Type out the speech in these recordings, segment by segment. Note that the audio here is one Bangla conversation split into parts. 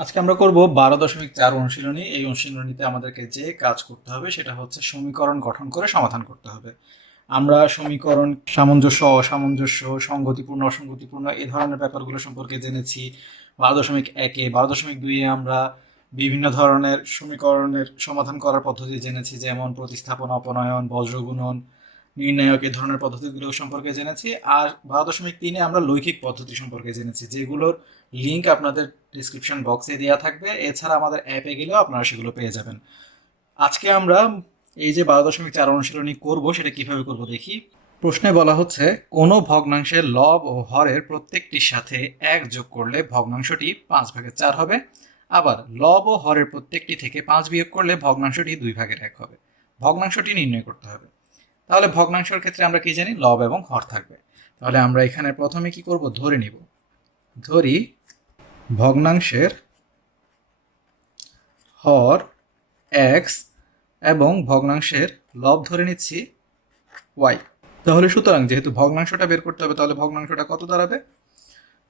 আজকে আমরা করব 12.4 অনুশীলনী। এই অনুশীলনীতে আমাদেরকে যে কাজ করতে হবে সেটা হচ্ছে সমীকরণ গঠন করে সমাধান করতে হবে। আমরা সমীকরণ সামঞ্জস্য, অসামঞ্জস্য, সংগতিপূর্ণ, অসঙ্গতিপূর্ণ এই ধরনের ব্যাপারগুলো সম্পর্কে জেনেছি। 12.1-এ, 12.2-এ আমরা বিভিন্ন ধরনের সমীকরণের সমাধান করার পদ্ধতি জেনেছি, যেমন প্রতিস্থাপন, অপনয়ন, বজ্রগুণন, নির্ণায়ক এই ধরনের পদ্ধতিগুলো সম্পর্কে জেনেছি। আর 12.3-এ আমরা লৈখিক পদ্ধতি সম্পর্কে জেনেছি, যেগুলোর লিঙ্ক আপনাদের ডিসক্রিপশন বক্সে দেওয়া থাকবে। এছাড়া আমাদের অ্যাপে গেলেও আপনারা সেগুলো পেয়ে যাবেন। আজকে আমরা এই যে 12.4 অনুশীলনী করব সেটা কিভাবে করব দেখি। প্রশ্নে বলা হচ্ছে কোনো ভগ্নাংশের লব ও হরের প্রত্যেকটির সাথে 1 যোগ করলে ভগ্নাংশটি 5/4 হবে। আবার লব ও হরের প্রত্যেকটি থেকে 5 বিয়োগ করলে ভগ্নাংশটি 2/1 হবে। ভগ্নাংশটি নির্ণয় করতে হবে। তাহলে ভগ্নাংশের ক্ষেত্রে আমরা কি জানি, লব এবং হর থাকবে। তাহলে আমরা এখানে প্রথমে কি করব, ধরে নিব। ধরি ভগ্নাংশের হর এক্স এবং ভগ্নাংশের লব ধরে নিচ্ছি ওয়াই। তাহলে সুতরাং যেহেতু ভগ্নাংশটা বের করতে হবে, তাহলে ভগ্নাংশটা কত দাঁড়াবে?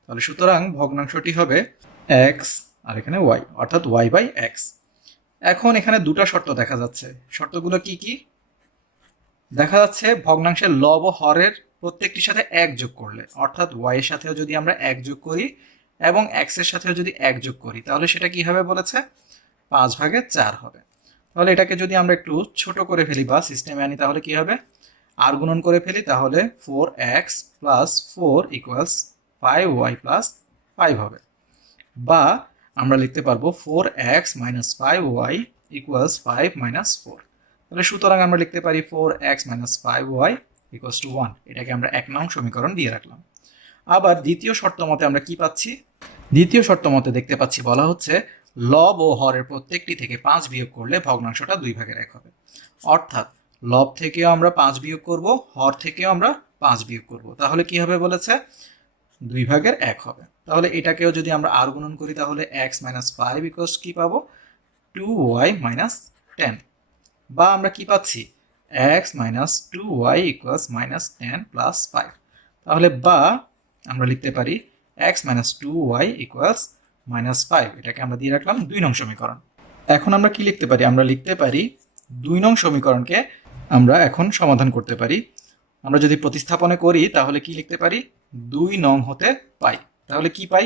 তাহলে সুতরাং ভগ্নাংশটি হবে এক্স আর এখানে ওয়াই, অর্থাৎ ওয়াই বাই এক্স। এখন এখানে দুটো শর্ত দেখা যাচ্ছে। শর্তগুলো কি কি? দেখা যাচ্ছে ভগ্নাংশের লব ও হরের প্রত্যেকটির সাথে 1 যোগ করলে, অর্থাৎ ওয়াই এর সাথেও যদি আমরা 1 যোগ করি এবং এক্স এর সাথেও যদি 1 যোগ করি, তাহলে সেটা কি হবে বলেছে? 5/4 হবে। তাহলে এটাকে যদি আমরা একটু ছোট করে ফেলি বা সিস্টেমে আনি, তাহলে কি হবে? আর গুণন করে ফেলি, তাহলে 4x plus 4 equals 5y plus 5 হবে। বা আমরা লিখতে পারবো 4x minus 5y equals 5 minus 4। তাহলে সুতরাং আমরা লিখতে পারি 4x minus 5y equals two 1। এটাকে আমরা 1 নং সমীকরণ দিয়ে রাখলাম। আবার দ্বিতীয় শর্ত মতে আমরা কি পাচ্ছি? দ্বিতীয় শর্ত মতে দেখতে পাচ্ছি বলা হচ্ছে লব ও হরের প্রত্যেকটি থেকে 5 বিয়োগ করলে ভগ্নাংশটা 2/1 হবে। অর্থাৎ লব থেকেও আমরা 5 বিয়োগ করব, হর থেকেও আমরা 5 বিয়োগ করব। তাহলে কি হবে বলেছে? 2/1 হবে। তাহলে এটাকেও যদি আমরা আর গুণন করি, তাহলে x মাইনাস 5 ইকুয়ালস কি পাবো? 2y minus 10। বা আমরা কি পাচ্ছি? x minus 2y equals minus 10 plus 5। তাহলে বা আমরা লিখতে পারি x minus 2y equals minus 5। এটাকে আমরা দিয়ে রাখলাম 2 নং সমীকরণ। এখন আমরা কি লিখতে পারি? আমরা লিখতে পারি 2 নং সমীকরণকে আমরা এখন সমাধান করতে পারি। আমরা যদি প্রতিস্থাপনে করি তাহলে কি লিখতে পারি? 2 নং হতে পাই। তাহলে কি পাই?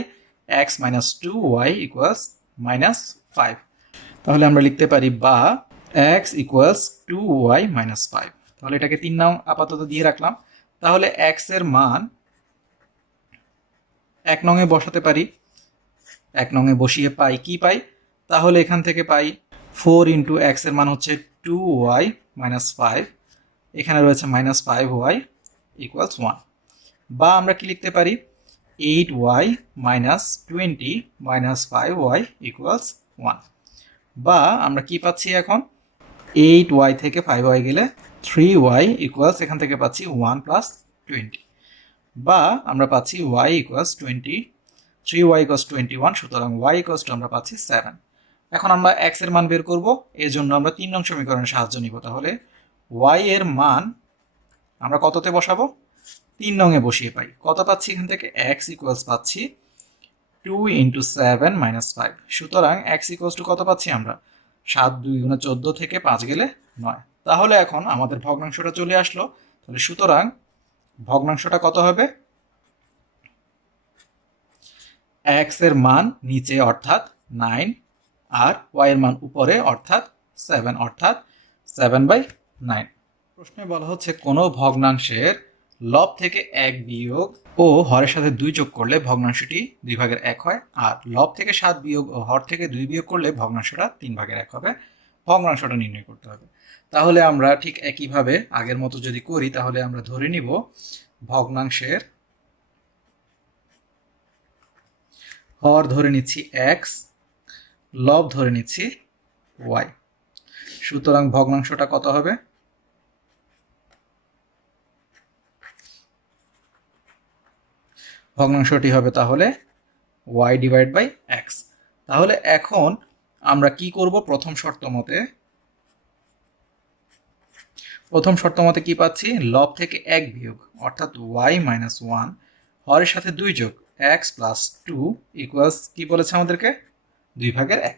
x minus 2y equals minus 5। তাহলে আমরা লিখতে পারি বা x ইকুয়ালস 2y মাইনাস 5। তাহলে এটাকে 3 নং আপাতত দিয়ে রাখলাম। তাহলে x এর মান 1 নং এ বসাতে পারি। 1 নং এ বসিয়ে পাই কি পাই? তাহলে এখান থেকে পাই 4 ইন্টু x এর মান হচ্ছে 2y মাইনাস 5। এখানে রয়েছে মাইনাস 5y ইকুয়ালস 1। বা আমরা কি লিখতে পারি? 8y minus 20 minus 5y equals 1। বা আমরা কি পাচ্ছি এখন? 8y থেকে 5y গেলে 3y ইকুয়ালস, এখান থেকে পাচ্ছি 1 প্লাস 20। বা আমরা পাচ্ছি y ইকুয়ালস 20, 3y ইকুয়ালস 21, সুতরাং y ইকুয়ালস টু আমরা পাচ্ছি 7। এখন আমরা x এর মান বের করব, এর জন্য আমরা 3 নং সমীকরণের সাহায্য নিব। তাহলে y এর মান আমরা কততে বসাবো? 3 নং এ বসিয়ে পাই। কত পাচ্ছি এখান থেকে? x ইকুয়ালস পাচ্ছি 2 ইন্টু 7 মাইনাস 5। সুতরাং x ইকুয়ালস টু কত পাচ্ছি আমরা? 7 2 গুণে 14 থেকে 5 গেলে 9। তাহলে এখন আমাদের ভগ্নাংশটা চলে আসলো। তাহলে সুতরাং ভগ্নাংশটা কত হবে? x এর মান নিচে অর্থাৎ 9 আর y এর মান উপরে অর্থাৎ 7, অর্থাৎ 7/9। প্রশ্নে বলা হচ্ছে কোনো ভগ্নাংশের লব থেকে 1 বিয়োগ ও হরের সাথে 2 যোগ করলে ভগ্নাংশটি 2/1 হয়। আর লব থেকে 7 বিয়োগ ও হর থেকে 2 বিয়োগ করলে ভগ্নাংশটা 3/1 হবে। ভগ্নাংশটা নির্ণয় করতে হবে। তাহলে আমরা ঠিক একইভাবে আগের মতো যদি করি, তাহলে আমরা ধরে নিব ভগ্নাংশের হর ধরে নিচ্ছি x, লব ধরে নিচ্ছি y। সুতরাং ভগ্নাংশটা কত হবে? ভগ্নাংশটি হবে তাহলে y ডিভাইড বাই x। তাহলে এখন আমরা কি করব? প্রথম শর্ত মতে কি পাচ্ছি? লব থেকে 1 বিয়োগ অর্থাৎ y মাইনাস 1, হরের সাথে 2 যোগ x প্লাস 2 ইকুয়ালস কি বলেছে আমাদেরকে? 2/1।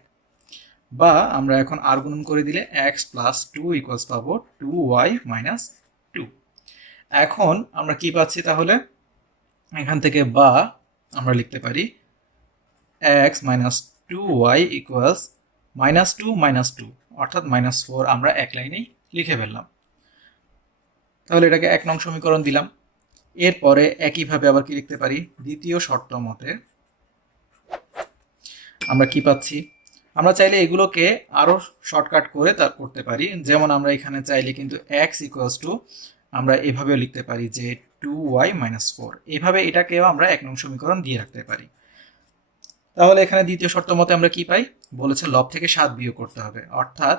বা আমরা এখন আর গুণন করে দিলে x প্লাস 2 ইকুয়ালস পাবো 2y মাইনাস 2। এখন আমরা কি পাচ্ছি তাহলে এখান থেকে, বা আমরা লিখতে পারি x মাইনাস 2y ইকুয়ালস -2 -2 অর্থাৎ -4 আমরা এক লাইনেই লিখে ফেললাম। তাহলে এটাকে 1 নং সমীকরণ দিলাম। এরপরে একইভাবে আবার কি লিখতে পারি, দ্বিতীয় শর্ত মতে আমরা কি পাচ্ছি, আমরা চাইলে এগুলোকে আরো শর্টকাট করে তা করতে পারি। যেমন আমরা এখানে চাইলে কিন্তু x ইকুয়ালস টু আমরা এভাবেও লিখতে পারি যে 2y মাইনাস 4, এভাবে এটাকেও আমরা 1 নং সমীকরণ দিয়ে রাখতে পারি। তাহলে এখানে দ্বিতীয় শর্ত মতে আমরা কি পাই, বলেছে লব থেকে 7 বিয়োগ করতে হবে, অর্থাৎ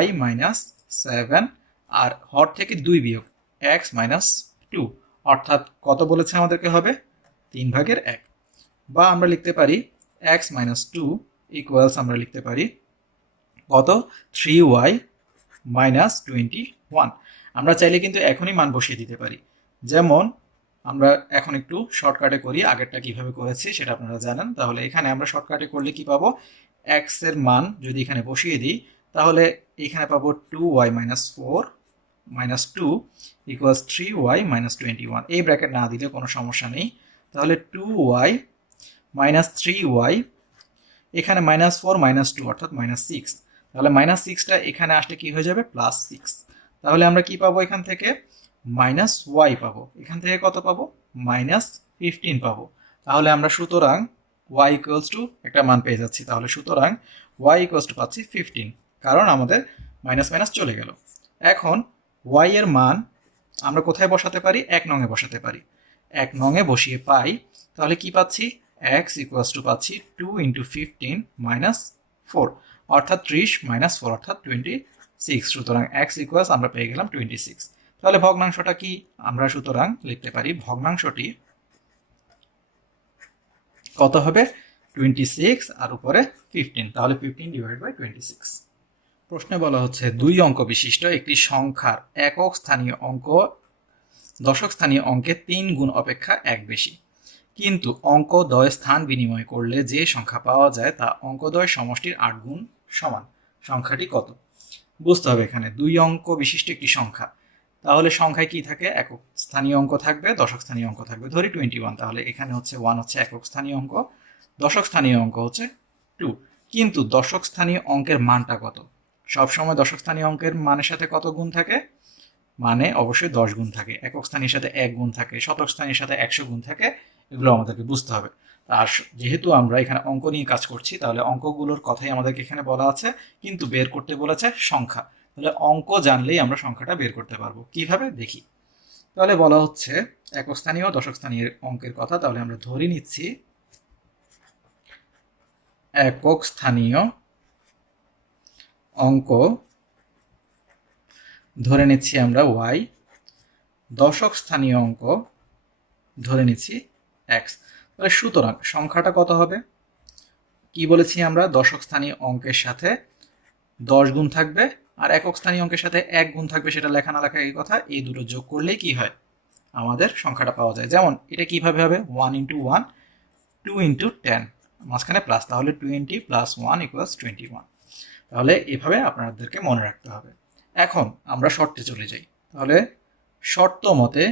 y মাইনাস 7 আর হর থেকে 2 বিয়োগ x মাইনাস 2, অর্থাৎ কত বলেছে আমাদেরকে হবে 3/1। বা আমরা লিখতে পারি x মাইনাস 2 ইকুয়ালস আমরা লিখতে পারি কত 3y মাইনাস 21। আমরা চাইলে কিন্তু এখনই মান বসিয়ে দিতে পারি। যেমন আমরা এখন একটু শর্টকাটে করি, আগেরটা কিভাবে করেছি সেটা আপনারা জানেন। তাহলে এখানে আমরা শর্টকাটে করলে কি পাবো, x এর মান যদি এখানে বসিয়ে দিই তাহলে এখানে পাবো 2y minus 4 minus 2 equals 3y minus 21। এই ব্র্যাকেট না দিলে কোনো সমস্যা নেই। তাহলে 2y মাইনাস 3y, এখানে -4 -2 অর্থাৎ -6। তাহলে -6টা এখানে আসলে কি হয়ে যাবে, +6। তাহলে আমরা কি পাবো এখান থেকে, -y পাবো। এখান থেকে কত পাবো, -15 পাবো। তাহলে আমরা সুতরাং y ইকুয়ালস টু একটা মান পেয়ে যাচ্ছি। তাহলে সুতরাং y ইকুয়ালস টু পাচ্ছি 15, কারণ আমাদের মাইনাস মাইনাস চলে গেল। এখন y এর মান আমরা কোথায় বসাতে পারি, 1 নং এ বসাতে পারি। 1 নং এ বসিয়ে পাই, তাহলে কি পাচ্ছি, x ইকুয়ালস টু পাচ্ছি 2 ইন্টু 15 মাইনাস 4, অর্থাৎ 30 মাইনাস 4 অর্থাৎ 26। সুতরাং x ইকুয়ালস আমরা পেয়ে গেলাম 26। তাহলে ভগ্নাংশটা কি, আমরা সুতরাং লিখতে পারি ভগ্নাংশটি কত হবে, 26 আর উপরে 15, তাহলে 15/26। প্রশ্নে বলা হচ্ছে 2 অঙ্ক বিশিষ্ট একটি সংখ্যার একক স্থানীয় অঙ্ক দশক স্থানীয় অঙ্কে 3 গুণ অপেক্ষা 1 বেশি, কিন্তু অঙ্কদ্বয় স্থান বিনিময় করলে যে সংখ্যা পাওয়া যায় তা অঙ্কদ্বয় সমষ্টির 8 গুণ সমান। সংখ্যাটি কত? বুঝতে হবে এখানে 2 অঙ্ক বিশিষ্ট একটি সংখ্যা, তাহলে সংখ্যায় কি থাকে, একক স্থানীয় অঙ্ক থাকবে, দশক স্থানীয় অঙ্ক থাকবে। ধরি 21, তাহলে এখানে হচ্ছে 1 হচ্ছে একক স্থানীয় অঙ্ক, দশক স্থানীয় অঙ্ক হচ্ছে 2। কিন্তু দশক স্থানীয় অঙ্কের মানটা কত? সবসময় দশক স্থানীয় অঙ্কের মানের সাথে কত গুণ থাকে, মানে অবশ্যই 10 গুণ থাকে। একক স্থানীর সাথে 1 গুণ থাকে, শতক স্থানীর সাথে 100 গুণ থাকে। এগুলো আমাদেরকে বুঝতে হবে। আর যেহেতু আমরা এখানে অঙ্ক নিয়ে কাজ করছি, তাহলে অঙ্কগুলোর কথাই আমাদেরকে এখানে বলা আছে, কিন্তু বের করতে বলেছে সংখ্যা। তাহলে অঙ্ক জানলেই আমরা সংখ্যাটা বের করতে পারবো। কিভাবে দেখি। তাহলে বলা হচ্ছে একক স্থানীয় দশক স্থানীয় অঙ্কের কথা। তাহলে আমরা ধরে নিচ্ছি একক স্থানীয় অঙ্ক ধরে নিচ্ছি আমরা y, দশক স্থানীয় অঙ্ক ধরে নিচ্ছি x। তাহলে সুতরাং সংখ্যাটা কত হবে, কি বলেছি আমরা, দশক স্থানীয় অঙ্কের সাথে 10 গুণ থাকবে আর একক স্থানীয় অঙ্কের সাথে 1 গুণ থাকবে। সেটা লেখা না লেখা এই কথা, এই দুটো যোগ করলেই কি হয়, আমাদের সংখ্যাটা পাওয়া যায়। যেমন এটা কিভাবে হবে, 1 ইন্টু 1 2 ইন্টু 10 মাঝখানে প্লাস, তাহলে 20 প্লাস 1 ইকুয়ালস 21। তাহলে এভাবে আপনাদেরকে মনে রাখতে হবে। এখন আমরা শর্তে চলে যাই। তাহলে শর্ত মতে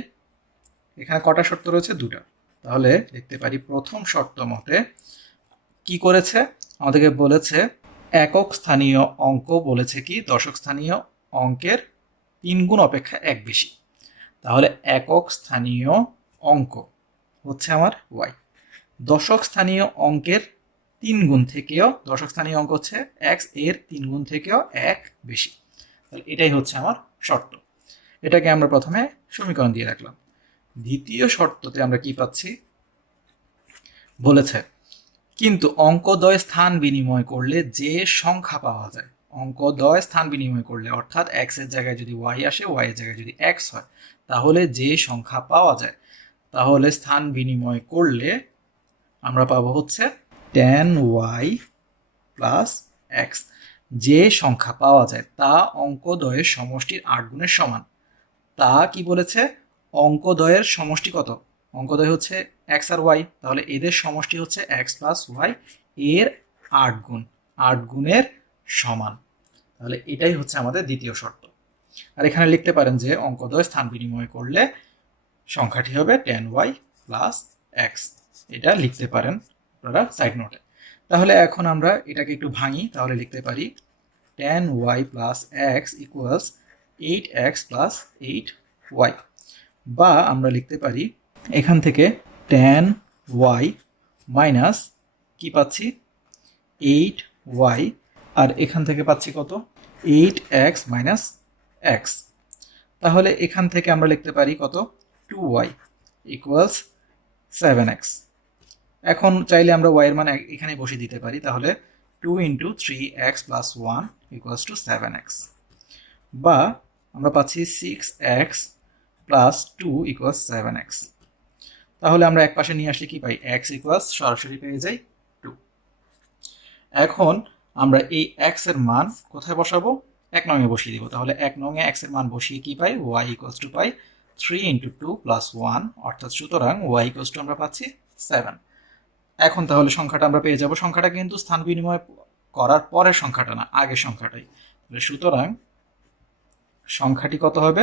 এখানে কটা শর্ত রয়েছে, 2টা। তাহলে লিখতে পারি প্রথম শর্ত মতে কি করেছে, আমাদেরকে বলেছে একক স্থানীয় অঙ্ক বলেছে কি দশক স্থানীয় অঙ্কের 3 গুণ অপেক্ষা 1 বেশি। তাহলে একক স্থানীয় অঙ্ক হচ্ছে আমার y, দশক স্থানীয় অঙ্কের 3 গুণ থেকেও, দশক স্থানীয় অঙ্ক হচ্ছে x এর 3 গুণ থেকেও 1 বেশি। তাহলে এটাই হচ্ছে আমার শর্ত। এটাকে আমরা প্রথমে সমীকরণ দিয়ে রাখলাম। দ্বিতীয় শর্ততে আমরা কি পাচ্ছি, বলেছে কিন্তু অঙ্কদ্বয় স্থান বিনিময় করলে যে সংখ্যা পাওয়া যায়, অঙ্কদ্বয় স্থান বিনিময় করলে অর্থাৎ x এর জায়গায় যদি y আসে, y এর জায়গায় যদি x হয়, তাহলে যে সংখ্যা পাওয়া যায়, তাহলে স্থান বিনিময় করলে আমরা পাবো হচ্ছে tan y প্লাস x। যে সংখ্যা পাওয়া যায় তা অঙ্কদ্বয়ের সমষ্টির 8 গুণের সমান। তা কি বলেছে, অঙ্কদ্বয়ের সমষ্টি কত, অঙ্কদ্বয় হচ্ছে x আর y, তাহলে এদের সমষ্টি হচ্ছে x প্লাস y, এর 8 গুণের সমান। তাহলে এটাই হচ্ছে আমাদের দ্বিতীয় শর্ত। আর এখানে লিখতে পারেন যে অঙ্কদ্বয় স্থান বিনিময় করলে সংখ্যাটি হবে 10y প্লাস এক্স, এটা লিখতে পারেন আপনারা সাইড নোটে। তাহলে এখন আমরা এটাকে একটু ভাঙি, তাহলে লিখতে পারি 10y plus x equals 8x plus 8y, বা আমরা লিখতে পারি এখান থেকে 10y মাইনাস কি পাচ্ছি 8y, আর এখান থেকে পাচ্ছি কত 8x মাইনাস এক্স। তাহলে এখান থেকে আমরা লিখতে পারি কত 2y ইকুয়ালস 7x। এখন চাইলে আমরা y এর মান এখানে বসিয়ে দিতে পারি, তাহলে 2 into 3x plus 1 equals to 7x, বা আমরা পাচ্ছি 6x প্লাস 2 ইকুয়ালস 7x। তাহলে আমরা এক পাশে নিয়ে আসলে কি পাই x ইকুয়ালস সরাসরি পেয়ে যাই 2। এখন আমরা এই x এর মান কোথায় বসাবো, 1 নং এ বসিয়ে দিব। তাহলে 1 নং এ x এর মান বসিয়ে কি পাই y ইকুয়ালস টু পাই 3 ইন্টু 2 প্লাস 1, অর্থাৎ সুতরাং y ইকুয়ালস টু আমরা পাচ্ছি 7। এখন তাহলে সংখ্যাটা আমরা পেয়ে যাব। সংখ্যাটা কিন্তু স্থান বিনিময় করার পরের সংখ্যাটা না, আগের সংখ্যাটাই। তাহলে সুতরাং সংখ্যাটি কত হবে,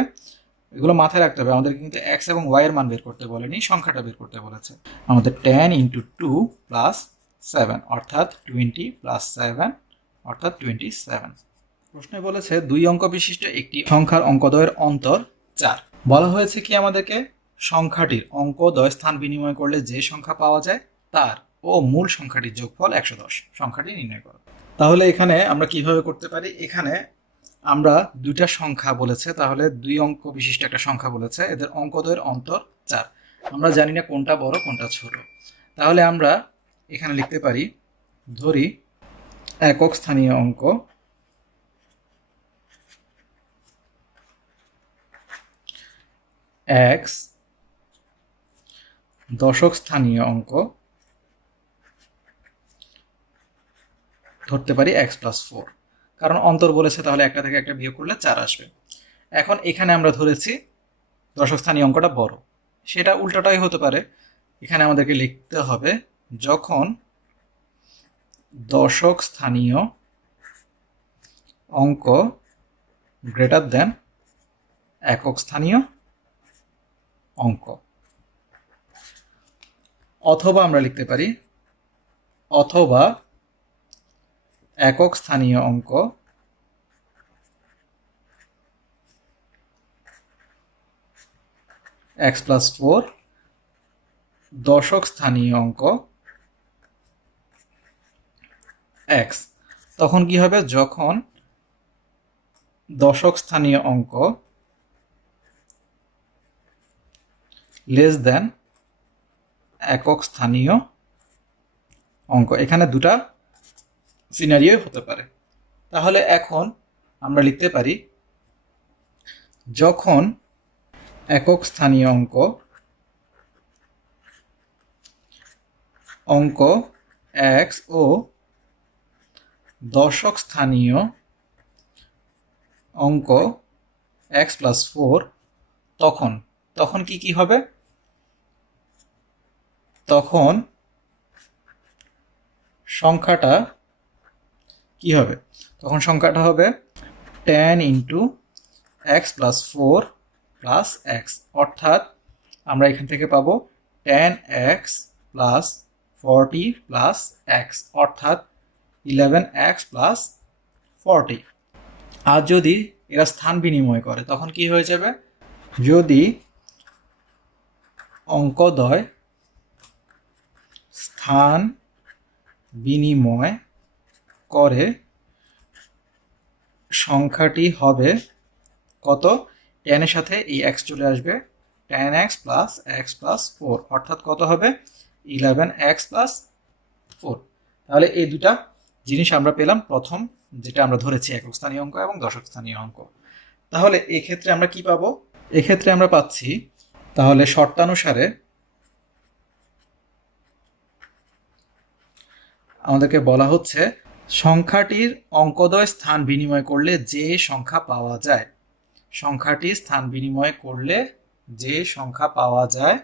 এগুলো মাথায় রাখতে হবে। আমাদের কিন্তু x এবং y এর মান বের করতে বলেনি, সংখ্যাটা বের করতে বলেছে। আমাদের 10 ইন্টু 2 প্লাস 7 অর্থাৎ 20 প্লাস 7 অর্থাৎ 27। প্রশ্নে বলেছে 2 অঙ্ক বিশিষ্ট একটি সংখ্যার অঙ্কদ্বয়ের অন্তর 4। বলা হয়েছে কি আমাদেরকে সংখ্যাটির অঙ্কদ্বয় স্থান বিনিময় করলে যে সংখ্যা পাওয়া যায় তার ও মূল সংখ্যাটির যোগফল 110 সংখ্যাটি নির্ণয় করো। তাহলে এখানে আমরা কিভাবে করতে পারি, এখানে আমরা দুইটা সংখ্যা বলেছে, তাহলে 2 অঙ্ক বিশিষ্ট একটা সংখ্যা বলেছে, এদের অঙ্কদ্বয়ের অন্তর 4। আমরা জানি না কোনটা বড় কোনটা ছোট, তাহলে আমরা এখানে লিখতে পারি, ধরি একক স্থানীয় অঙ্ক x, দশক স্থানীয় অঙ্ক ধরতে পারি x প্লাস 4, কারণ অন্তর বলেছে, তাহলে একটা থেকে একটা বিয়োগ করলে 4 আসবে। এখন এখানে আমরা ধরেছি দশক স্থানীয় অঙ্কটা বড়, সেটা উল্টোটাই হতে পারে। এখানে আমাদেরকে লিখতে হবে যখন দশক স্থানীয় অঙ্ক গ্রেটার দেন একক স্থানীয় অঙ্ক, অথবা আমরা লিখতে পারি অথবা একক স্থানীয় অঙ্ক x প্লাস 4, দশক স্থানীয় অঙ্ক x। তখন কি হবে, যখন দশক স্থানীয় অঙ্ক লেস দেন একক স্থানীয় অঙ্ক। এখানে দুটা সিনারিও হতে পারে। তাহলে এখন আমরা লিখতে পারি যখন একক স্থানীয় অঙ্ক x ও দশক স্থানীয় অঙ্ক x প্লাস 4, তখন কি হবে, তখন সংখ্যাটা কি হবে, তখন সংখ্যাটা হবে 10 into x plus 4 plus x, অর্থাৎ আমরা এখান থেকে পাবো 10x প্লাস 40 প্লাস x, অর্থাৎ 11x প্লাস 40। আর যদি এরা স্থান বিনিময় করে তখন কি হয়ে যাবে, যদি অঙ্কদ্বয় স্থান বিনিময় করে সংখ্যাটি হবে কত, 10 এর সাথে এই x চলে আসবে, 10x প্লাস x প্লাস 4, অর্থাৎ কত হবে 11x প্লাস 4। তাহলে এই দুটা জিনিস আমরা পেলাম, প্রথম যেটা আমরা ধরেছি একক স্থানীয় অঙ্ক এবং দশক স্থানীয় অঙ্ক। তাহলে এক্ষেত্রে আমরা কি পাবো, এক্ষেত্রে আমরা পাচ্ছি, তাহলে শর্তানুসারে আমাদেরকে বলা হচ্ছে সংখ্যাটির অঙ্কদ্বয় স্থান বিনিময় করলে যে সংখ্যা পাওয়া যায়, সংখ্যাটি স্থান বিনিময় করলে যে সংখ্যা পাওয়া যায়,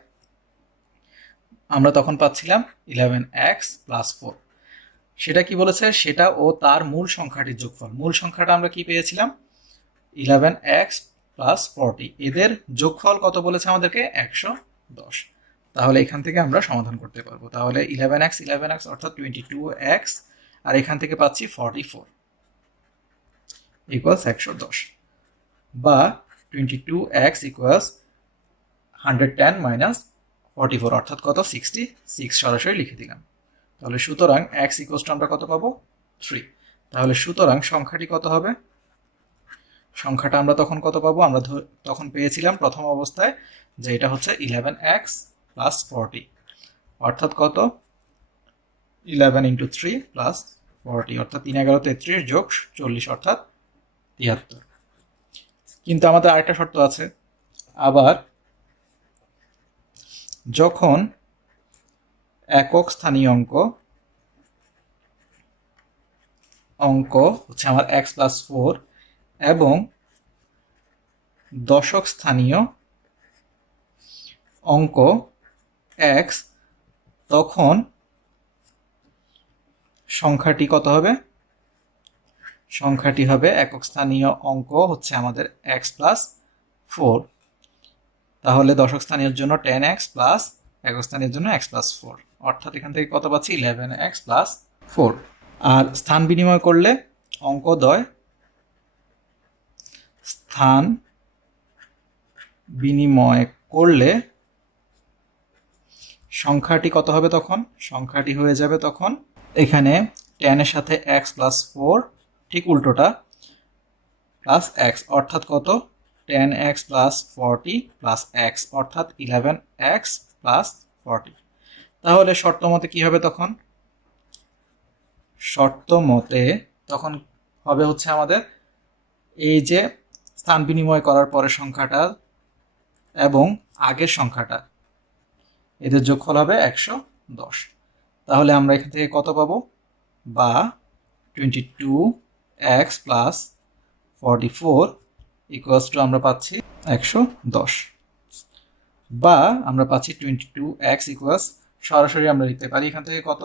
আমরা তখন পাচ্ছিলাম 11x প্লাস 4। সেটা কি বলেছে, সেটা ও তার মূল সংখ্যাটির যোগফল। মূল সংখ্যাটা আমরা কি পেয়েছিলাম, 11x প্লাস 40, এদের যোগফল কত বলেছে আমাদেরকে, 110। তাহলে এখান থেকে আমরা সমাধান করতে পারবো। তাহলে 11x অর্থাৎ 22x, আর এখান থেকে পাচ্ছি 44 ইকুয়ালস 110, বা 22x ইকুয়ালস 110 মাইনাস 44 অর্থাৎ কত, 66, সরাসরি লিখে দিলাম। তাহলে সুতরাং x ইকুয়ালস টু আমরা কত পাবো, 3। তাহলে সুতরাং সংখ্যাটি কত হবে, সংখ্যাটা আমরা তখন কত পাবো, আমরা তখন পেয়েছিলাম প্রথম অবস্থায় যে এটা হচ্ছে 11x প্লাস 40 অর্থাৎ কত, 11 ইন্টু 3 প্লাস 40 অর্থাৎ 3 11 33 যোগ 40 অর্থাৎ 73। কিন্তু আমাদের আরেকটা শর্ত আছে, আবার যখন একক স্থানীয় অঙ্ক হচ্ছে আমার x প্লাস 4 এবং দশক স্থানীয় অঙ্ক x, তখন সংখ্যাটি কত হবে, সংখ্যাটি হবে একক স্থানীয় অঙ্ক হচ্ছে আমাদের x প্লাস 4, তাহলে দশক স্থানীয়ের জন্য 10x প্লাস একক স্থানীয়ের জন্য x প্লাস 4 অর্থাৎ এখান থেকে কত পাচ্ছি, 11x প্লাস 4। আর স্থান বিনিময় করলে অঙ্কদ্বয় স্থান বিনিময় করলে সংখ্যাটি কত হবে, তখন সংখ্যাটি হয়ে যাবে তখন এখানে 10 এর সাথে x প্লাস 4 ঠিক উল্টোটা প্লাস x অর্থাৎ কত, 10x প্লাস 40 প্লাস x অর্থাৎ 11x প্লাস 40। তাহলে শর্ত মতে কি হবে তখন, শর্ত মতে তখন হবে হচ্ছে আমাদের এই যে স্থান বিনিময় করার পরে সংখ্যাটা এবং আগের সংখ্যাটা, এদের যোগফল হবে 110। তাহলে আমরা এখান থেকে কত পাবো, বা 22x প্লাস 44 ইকুয়ালস টু আমরা পাচ্ছি 110, বা আমরা পাচ্ছি 22x ইকুয়ালস, সরাসরি আমরা লিখতে পারি এখান থেকে কত,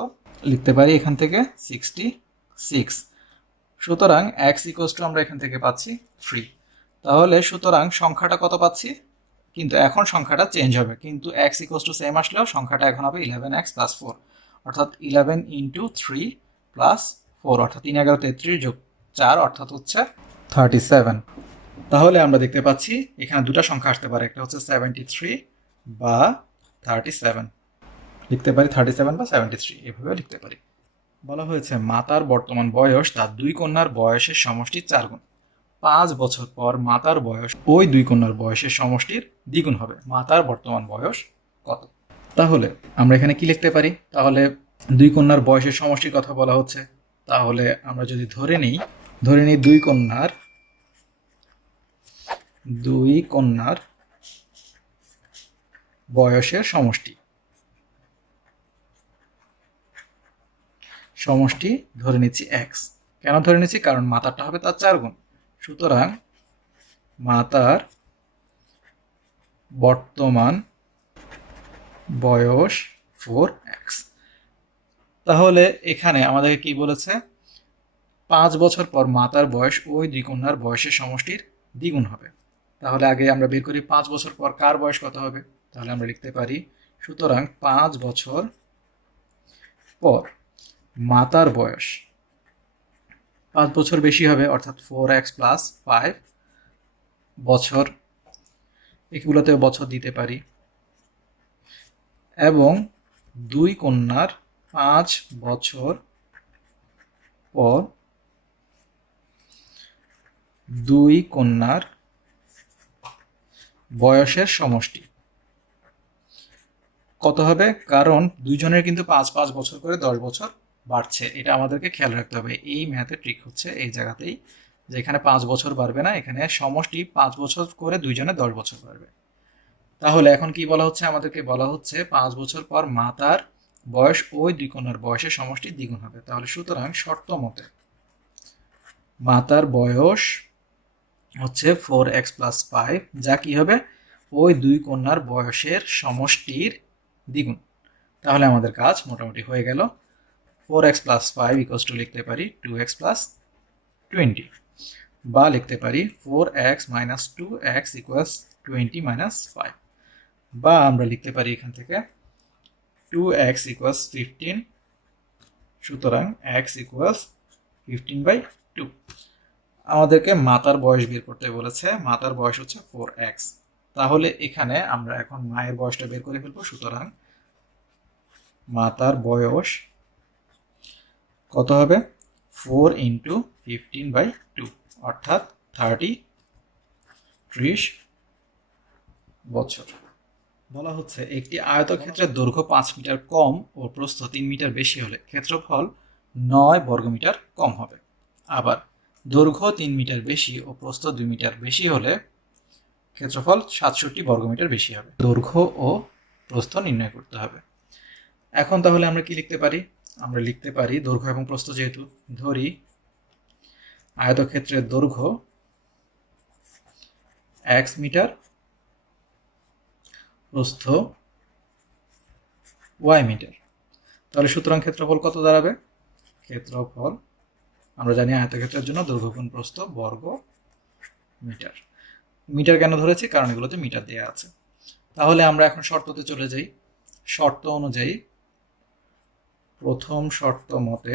লিখতে পারি এখান থেকে 66। সুতরাং x ইকুয়ালস টু আমরা এখান থেকে পাচ্ছি 3। তাহলে সুতরাং সংখ্যাটা কত পাচ্ছি, কিন্তু এখন সংখ্যাটা চেঞ্জ হবে, কিন্তু x ইকুয়ালস টু সেম আসলেও সংখ্যাটা এখন হবে 11x প্লাস 4 অর্থাৎ 11 ইন্টু 3 প্লাস 4 অর্থাৎ 3 11 33 যোগ 4 অর্থাৎ হচ্ছে 37। তাহলে আমরা দেখতে পাচ্ছি এখানে দুটো সংখ্যা আসতে পারে, একটা হচ্ছে 73 বা 37, লিখতে পারি 37 বা 73, এভাবে লিখতে পারি। বলা হয়েছে মাতার বর্তমান বয়স তার দুই কন্যার বয়সের সমষ্টির 4 গুণ। 5 বছর পর মাতার বয়স ওই দুই কন্যার বয়সের সমষ্টির দ্বিগুণ হবে। মাতার বর্তমান বয়স কত? তাহলে আমরা এখানে কি লিখতে পারি, তাহলে দুই কন্যার বয়সের সমষ্টির কথা বলা হচ্ছে, তাহলে আমরা যদি ধরে নিই দুই কন্যার বয়সের সমষ্টি ধরে নিচ্ছি x। কেন ধরে নিচ্ছি, কারণ মাতারটা হবে তার 4 গুণ। সুতরাং মাতার বর্তমান বয়স 4x। তাহলে এখানে আমাদের কি বলেছে, 5 বছর পর মাতার বয়স ওই দুই কন্যার বয়সের সমষ্টির দ্বিগুণ হবে। তাহলে আগে আমরা বের করি 5 বছর পর কার বয়স কত হবে। তাহলে আমরা লিখতে পারি, সুতরাং 5 বছর পর মাতার বয়স 5 বছর বেশি হবে অর্থাৎ 4x প্লাস 5 বছর, এগুলোতে বছর দিতে পারি, এবং দুই কন্যার 5 বছর পর দুই কন্যার বয়সের সমষ্টি কত হবে, কারণ দুইজনের কিন্তু 5 বছর করে 10 বছর বাড়ছে, এটা আমাদেরকে খেয়াল রাখতে হবে। এই ম্যাথের ট্রিক হচ্ছে এই জায়গাতেই, যে এখানে 5 বছর বাড়বে না, এখানে সমষ্টি 5 বছর করে দুইজনে 10 বছর বাড়বে। তাহলে এখন কি বলা হচ্ছে, আমাদেরকে বলা হচ্ছে 5 বছর পর মাতার বয়স ওই দুই কন্যার বয়সের সমষ্টি দ্বিগুণ হবে। তাহলে সুতরাং শর্ত মতে মাতার বয়স হচ্ছে 4x প্লাস 5, যা কি হবে, ওই দুই কন্যার বয়সের সমষ্টির দ্বিগুণ। তাহলে আমাদের কাজ মোটামুটি হয়ে গেল। 4x প্লাস 5 ইকুয়ালস টু লিখতে পারি 2x প্লাস 20, বা লিখতে পারি 4x minus 2x equals 20 minus 5, বা আমরা লিখতে পারি এখান থেকে 2x ইকুয়ালস 15, সুতরাং x ইকুয়ালস 15/2। আমাদেরকে মাতার বয়স বের করতে বলেছে, মাতার বয়স হচ্ছে 4x। তাহলে এখানে আমরা এখন মায়ের বয়সটা বের করে ফেলবো। সুতরাং মাতার বয়স কত হবে? 4 ইন্টু 15/2 অর্থাৎ 30 বছর। বলা হচ্ছে একটি আয়তক্ষেত্রের দৈর্ঘ্য 5 মিটার কম ও প্রস্থ 3 মিটার বেশি হলে ক্ষেত্রফল 9 বর্গমিটার কম হবে। আবার দৈর্ঘ্য 3 মিটার বেশি ও প্রস্থ 2 মিটার বেশি হলে ক্ষেত্রফল 67 বর্গমিটার বেশি হবে। দৈর্ঘ্য ও প্রস্থ নির্ণয় করতে হবে। এখন তাহলে আমরা কি লিখতে পারি? আমরা লিখতে পারি দৈর্ঘ্য এবং প্রস্থ, যেহেতু ধরি আয়তক্ষেত্রের দৈর্ঘ্য x মিটার, প্রস্থ y মিটার, তাহলে সুতরাং ক্ষেত্রফল কত দাঁড়াবে? ক্ষেত্রফল আমরা জানি আয়তক্ষেত্রের জন্য দৈর্ঘ্য গুণ প্রস্থ বর্গ মিটার। মিটার কেন ধরেছি? কারণ এগুলোতে মিটার দেওয়া আছে। তাহলে আমরা এখন শর্ততে চলে যাই। শর্ত অনুযায়ী প্রথম শর্ত মতে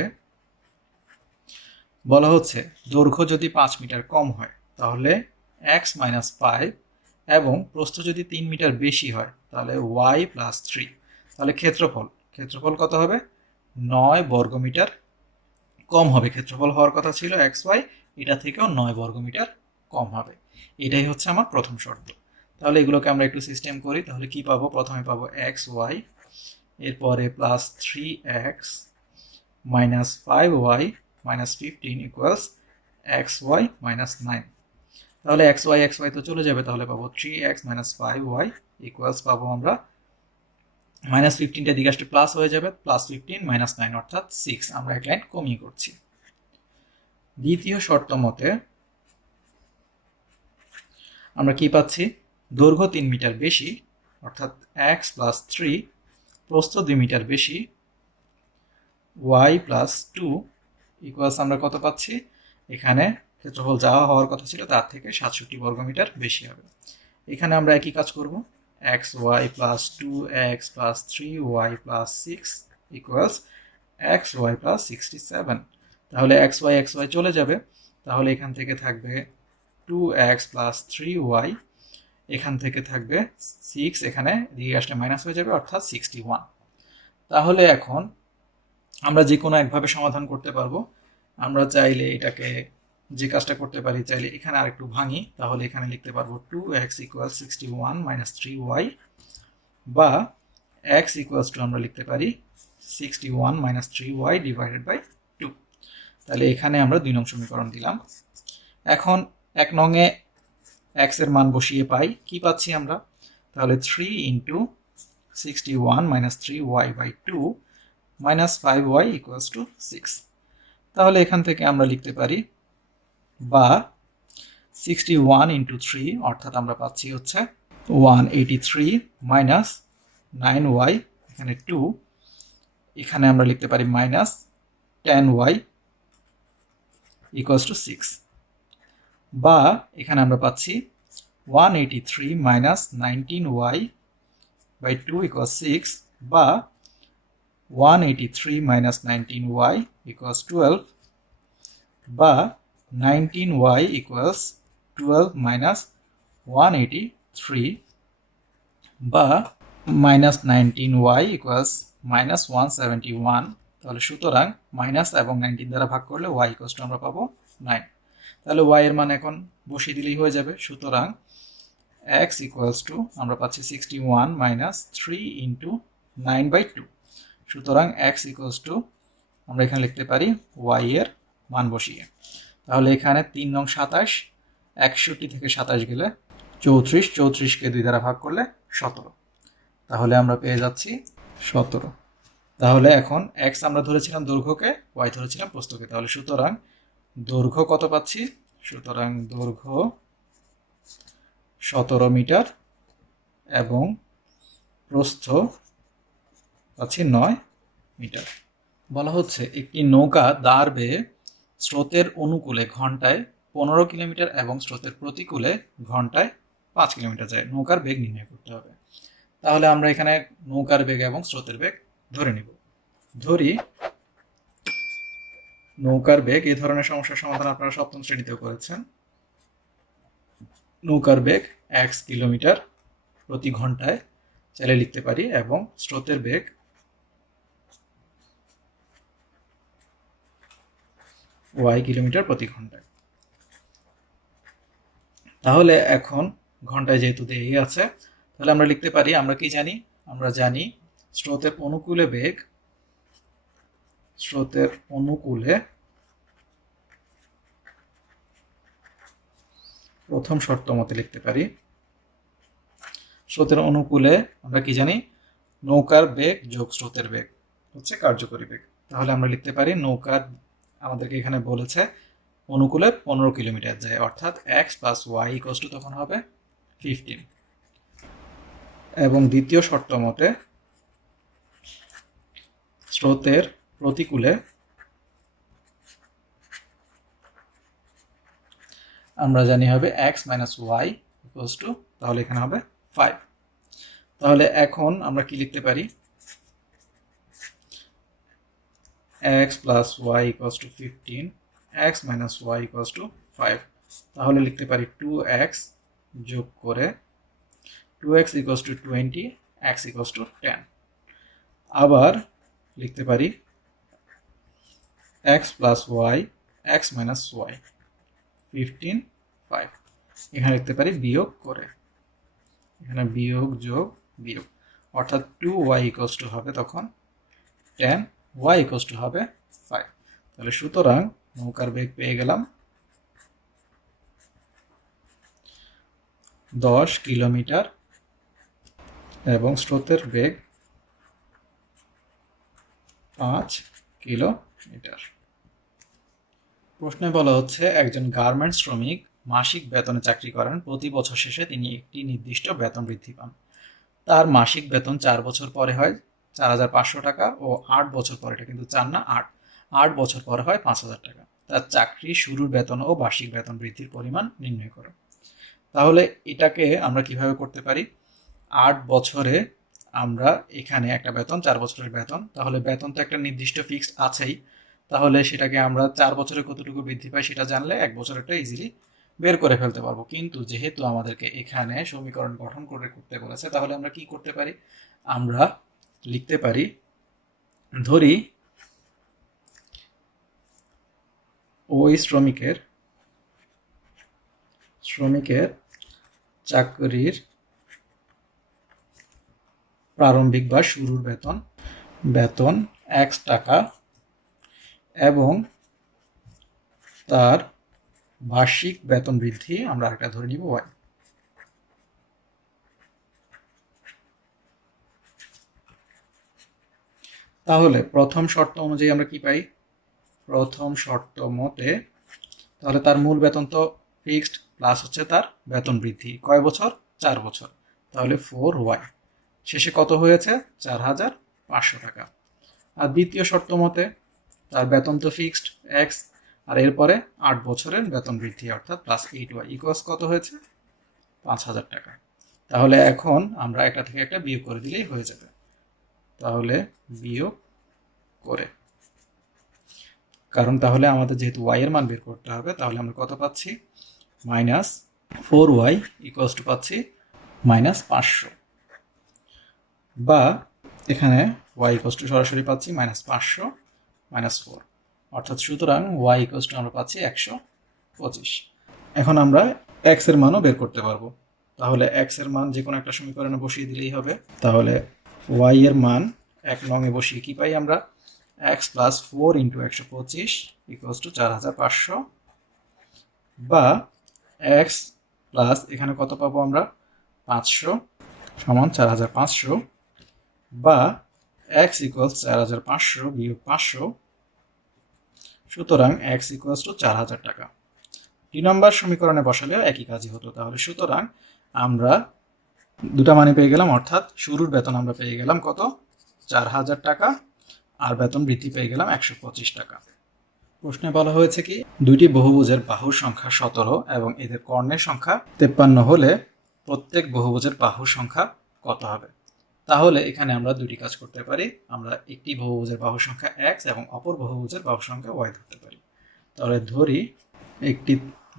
বলা হচ্ছে দৈর্ঘ্য যদি 5 মিটার কম হয় তাহলে x মাইনাস 5 এবং প্রস্থ যদি 3 মিটার বেশি হয় তাহলে y প্লাস 3। তাহলে ক্ষেত্রফল কত হবে? 9 বর্গমিটার কম হবে। ক্ষেত্রফল হওয়ার কথা ছিল xy, এটা থেকেও 9 বর্গমিটার কম হবে। এটাই হচ্ছে আমার প্রথম শর্ত। তাহলে এগুলোকে আমরা একটু সিস্টেম করি। তাহলে কি পাবো? প্রথমে পাবো xy, এরপরে plus 3x minus 5y minus 15 equals xy minus 9। তাহলে xy তো চলে যাবে, তাহলে পাবো 3x মাইনাস 5y ইকুয়ালস পাবো আমরা মাইনাস 15টা দিকে আসলে প্লাস হয়ে যাবে, প্লাস 15 মাইনাস 9 অর্থাৎ 6। আমরা এক লাইন কমিয়ে করছি। দ্বিতীয় শর্ত মতে আমরা কি পাচ্ছি? দৈর্ঘ্য 3 মিটার বেশি অর্থাৎ x প্লাস 3, প্রস্থ 2 মিটার বেশি y প্লাস 2 ইকুয়ালস আমরা কত পাচ্ছি? এখানে ক্ষেত্রফল যা হওয়ার কথা ছিল তার থেকে 67 বর্গমিটার বেশি হবে। এখানে আমরা একই কাজ করব। xy plus 2x plus 3y plus 6 equals xy plus 67। তাহলে xy চলে যাবে, তাহলে এখান থেকে থাকবে 2x প্লাস 3y, এখান থেকে থাকবে 6, এখানে দিকে আসলে মাইনাস হয়ে যাবে অর্থাৎ 61। তাহলে এখন আমরা যে কোনো একভাবে সমাধান করতে পারবো। আমরা চাইলে এটাকে যে কাজটা করতে পারি, চাইলে এখানে আরেকটু ভাঙি, তাহলে এখানে লিখতে পারবো 2x ইকুয়াল 61 মাইনাস 3y, বা x ইকুয়ালস টু আমরা লিখতে পারি 61 মাইনাস 3y ডিভাইডেড বাই 2। তাহলে এখানে আমরা 2 নং সমীকরণ দিলাম। এখন 1 নংয়ে x এর মান বসিয়ে পাই, কি পাচ্ছি আমরা? তাহলে 3 into 61 minus 3y by 2 minus 5y equals to 6। তাহলে এখান থেকে আমরা লিখতে পারি, বা 61 ইন্টু 3 অর্থাৎ আমরা পাচ্ছি হচ্ছে 183 মাইনাস 9y, এখানে 2, এখানে আমরা লিখতে পারি মাইনাস 10y ইকুয়ালস টু 6, বা এখানে আমরা পাচ্ছি 183 মাইনাস 19y বাই 2 ইকুয়ালস 6, বা 183 মাইনাস 19y ইকুয়ালস 12, বা 19y ইকুয়ালস 12 মাইনাস 183, বা মাইনাস 19y ইকুয়ালস মাইনাস 171। তাহলে সুতরাং মাইনাস এবং 19 দ্বারা ভাগ করলে y ইকুয়ালস টু আমরা পাবো 9। তাহলে y এর মান এখন বসিয়ে দিলেই হয়ে যাবে। সুতরাং x ইকুয়ালস টু আমরা পাচ্ছি 61 মাইনাস 3 ইন্টু 9/2। সুতরাং x ইকুয়ালস টু আমরা এখানে লিখতে পারি y এর মান বসিয়ে। তাহলে এখানে 3 নং 27, 61 থেকে 27 গেলে 34, 34কে 2 দ্বারা ভাগ করলে 17। তাহলে আমরা পেয়ে যাচ্ছি 17। তাহলে এখন x আমরা ধরেছিলাম দৈর্ঘ্যকে, y ধরেছিলাম প্রস্থকে। তাহলে সুতরাং দৈর্ঘ্য কত পাচ্ছি? সুতরাং দৈর্ঘ্য 17 মিটার এবং প্রস্থ পাচ্ছি 9 মিটার। বলা হচ্ছে একটি নৌকা দাঁড় বেয়ে স্রোতের অনুকূলে ঘন্টায় 15 কিলোমিটার এবং স্রোতের প্রতিকূলে ঘন্টায় 5 কিলোমিটার যায়। নৌকার বেগ নির্ণয় করতে হবে। তাহলে আমরা এখানে নৌকার বেগ এবং স্রোতের বেগ ধরে নিব। ধরি নৌকার বেগ, এই ধরনের সমস্যার সমাধান আপনারা সপ্তম শ্রেণীতেও করেছেন। নৌকার বেগ x কিলোমিটার প্রতি ঘন্টায় চাইলে লিখতে পারি, এবং স্রোতের বেগ y কিলোমিটার প্রতি ঘন্টায়। তাহলে এখন ঘন্টায় যেহেতু দেই আছে, তাহলে আমরা লিখতে পারি, আমরা কি জানি, আমরা জানি স্রোতের অনুকূলে বেগ, স্রোতের অনুকূলে প্রথম শর্ত মতে লিখতে পারি, স্রোতের অনুকূলে আমরা কি জানি, নৌকার বেগ যোগ স্রোতের বেগ হচ্ছে কার্যকরী বেগ। তাহলে আমরা লিখতে পারি নৌকার, আমাদেরকে এখানে বলেছে অনুকূলে 15 কিলোমিটার যায়, অর্থাৎ x plus y equals to তখন হবে 15। এবং দ্বিতীয় শর্ত মতে স্রোতের প্রতিকূলে আমরা জানি হবে x minus y equals to, তাহলে এখানে হবে 5। তাহলে এখন আমরা কি লিখতে পারি, x plus y equals to 15, x minus y equals to 5। তাহলে লিখতে পারি 2x যোগ করে 2x equals to 20, x equals to 10। আবার লিখতে পারি x plus y, x minus y 15, 5। এখানে লিখতে পারি বিয়োগ করে, এখানে বিয়োগ যোগ বিয়োগ, অর্থাৎ 2y ইকুয়ালস টু হবে তখন 10, y ইকুয়ালস টু হবে 5। তাহলে সুতরাং নৌকার বেগ পেয়ে গেলাম 10 কিলোমিটার এবং স্রোতের বেগ 5 কিলোমিটার। প্রশ্নে বলা হচ্ছে একজন গার্মেন্টস শ্রমিক মাসিক বেতনে চাকরি করেন, প্রতি বছর শেষে তিনি একটি নির্দিষ্ট বেতন বৃদ্ধি পান। তার মাসিক বেতন 4 বছর পরে হয় 4,500 টাকা ও 8 বছর পরে, এটা কিন্তু 4 না 8 বছর পরে হয় 5,000 টাকা। তার চাকরি শুরুর বেতন ও বার্ষিক বেতন বৃদ্ধির পরিমাণ নির্ণয় করো। তাহলে এটাকে আমরা কিভাবে করতে পারি, 8 বছরে আমরা এখানে একটা বেতন, 4 বছরের বেতন, তাহলে বেতন তো একটা নির্দিষ্ট ফিক্সড আছেই, তাহলে সেটাকে আমরা 4 বছরে কতটুকু বৃদ্ধি পাই সেটা জানলে 1 বছরেরটা ইজিলি বের করে ফেলতে পারবো। কিন্তু যেহেতু আমাদেরকে এখানে সমীকরণ গঠন করে করতে বলেছে, তাহলে আমরা কি করতে পারি, আমরা লিখতে পারি, ধরি ওই শ্রমিকের চাকরির প্রারম্ভিক বা শুরুর বেতন x টাকা এবং তার বার্ষিক বেতন বৃদ্ধি আমরা একটা ধরে নিব y। তাহলে প্রথম শর্ত অনুযায়ী আমরা কি পাই, প্রথম শর্ত মতে তাহলে তার মূল বেতন তো ফিক্সড, প্লাস হচ্ছে তার বেতন বৃদ্ধি কয় বছর, 4 বছর, তাহলে 4y, শেষে কত হয়েছে 4,500 টাকা। আর দ্বিতীয় শর্ত মতে তার বেতন তো ফিক্সড x, আর এরপরে 8 বছরের বেতন বৃদ্ধি অর্থাৎ প্লাস 8y ইকুয়ালস কত হয়েছে 5,000 টাকা। তাহলে এখন আমরা একটা থেকে একটা বিয়োগ করে দিলেই হয়ে যাবে। তাহলে বিয়োগ করে, কারণ তাহলে আমাদের যেহেতু y এর মান বের করতে হবে, তাহলে আমরা কত পাচ্ছি, মাইনাস 4y ইকুয়ালস টু পাচ্ছি মাইনাস 500, বা এখানে y ইকুয়ালস টু সরাসরি পাচ্ছি মাইনাস 500 মাইনাস 4, অর্থাৎ সুতরাং y ইকুয়ালস টু আমরা পাচ্ছি 125। এখন আমরা x এর মানও বের করতে পারবো। তাহলে x এর মান যে কোনো একটা সমীকরণে বসিয়ে দিলেই হবে। তাহলে y এর মান 1 নং এ বসিয়ে কি পাই আমরা, x plus 4 into 125 equals to 4,500, বা x প্লাস এখানে কত পাবো আমরা 500 সমান 4,500, বা x ইকুয়ালস 4,500 বিয়োগ 500, সুতরাং x ইকুয়ালস টু 4,000 টাকা। 2 নম্বর সমীকরণে বসালেও একই কাজই হতো। তাহলে সুতরাং আমরা দুটা মানে পেয়ে গেলাম, অর্থাৎ শুরুর বেতন আমরা পেয়ে গেলাম কত, 4,000 টাকা, আর বেতন বৃদ্ধি পেয়ে গেলাম 125 টাকা। প্রশ্নে বলা হয়েছে কি দুইটি বহুভুজের বাহুর সংখ্যা 17 এবং এদের কর্ণের সংখ্যা 53 হলে প্রত্যেক বহুভুজের বাহুর সংখ্যা কত হবে। তাহলে এখানে আমরা দুটি কাজ করতে পারি, আমরা একটি বহুভুজের বাহুর সংখ্যা x এবং অপর বহুভুজের বাহুর সংখ্যা y ধরতে পারি। তাহলে ধরি একটি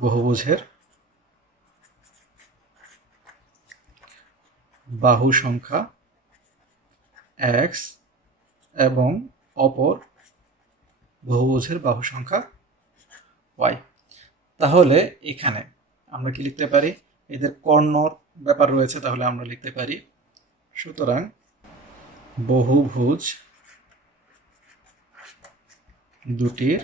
বহুভুজের বাহু সংখ্যা x এবং অপর বহুভুজের বাহু সংখ্যা y। তাহলে এখানে আমরা কি লিখতে পারি, এদের কর্ণর ব্যাপার রয়েছে, তাহলে আমরা লিখতে পারি সুতরাং বহুভুজ দুটির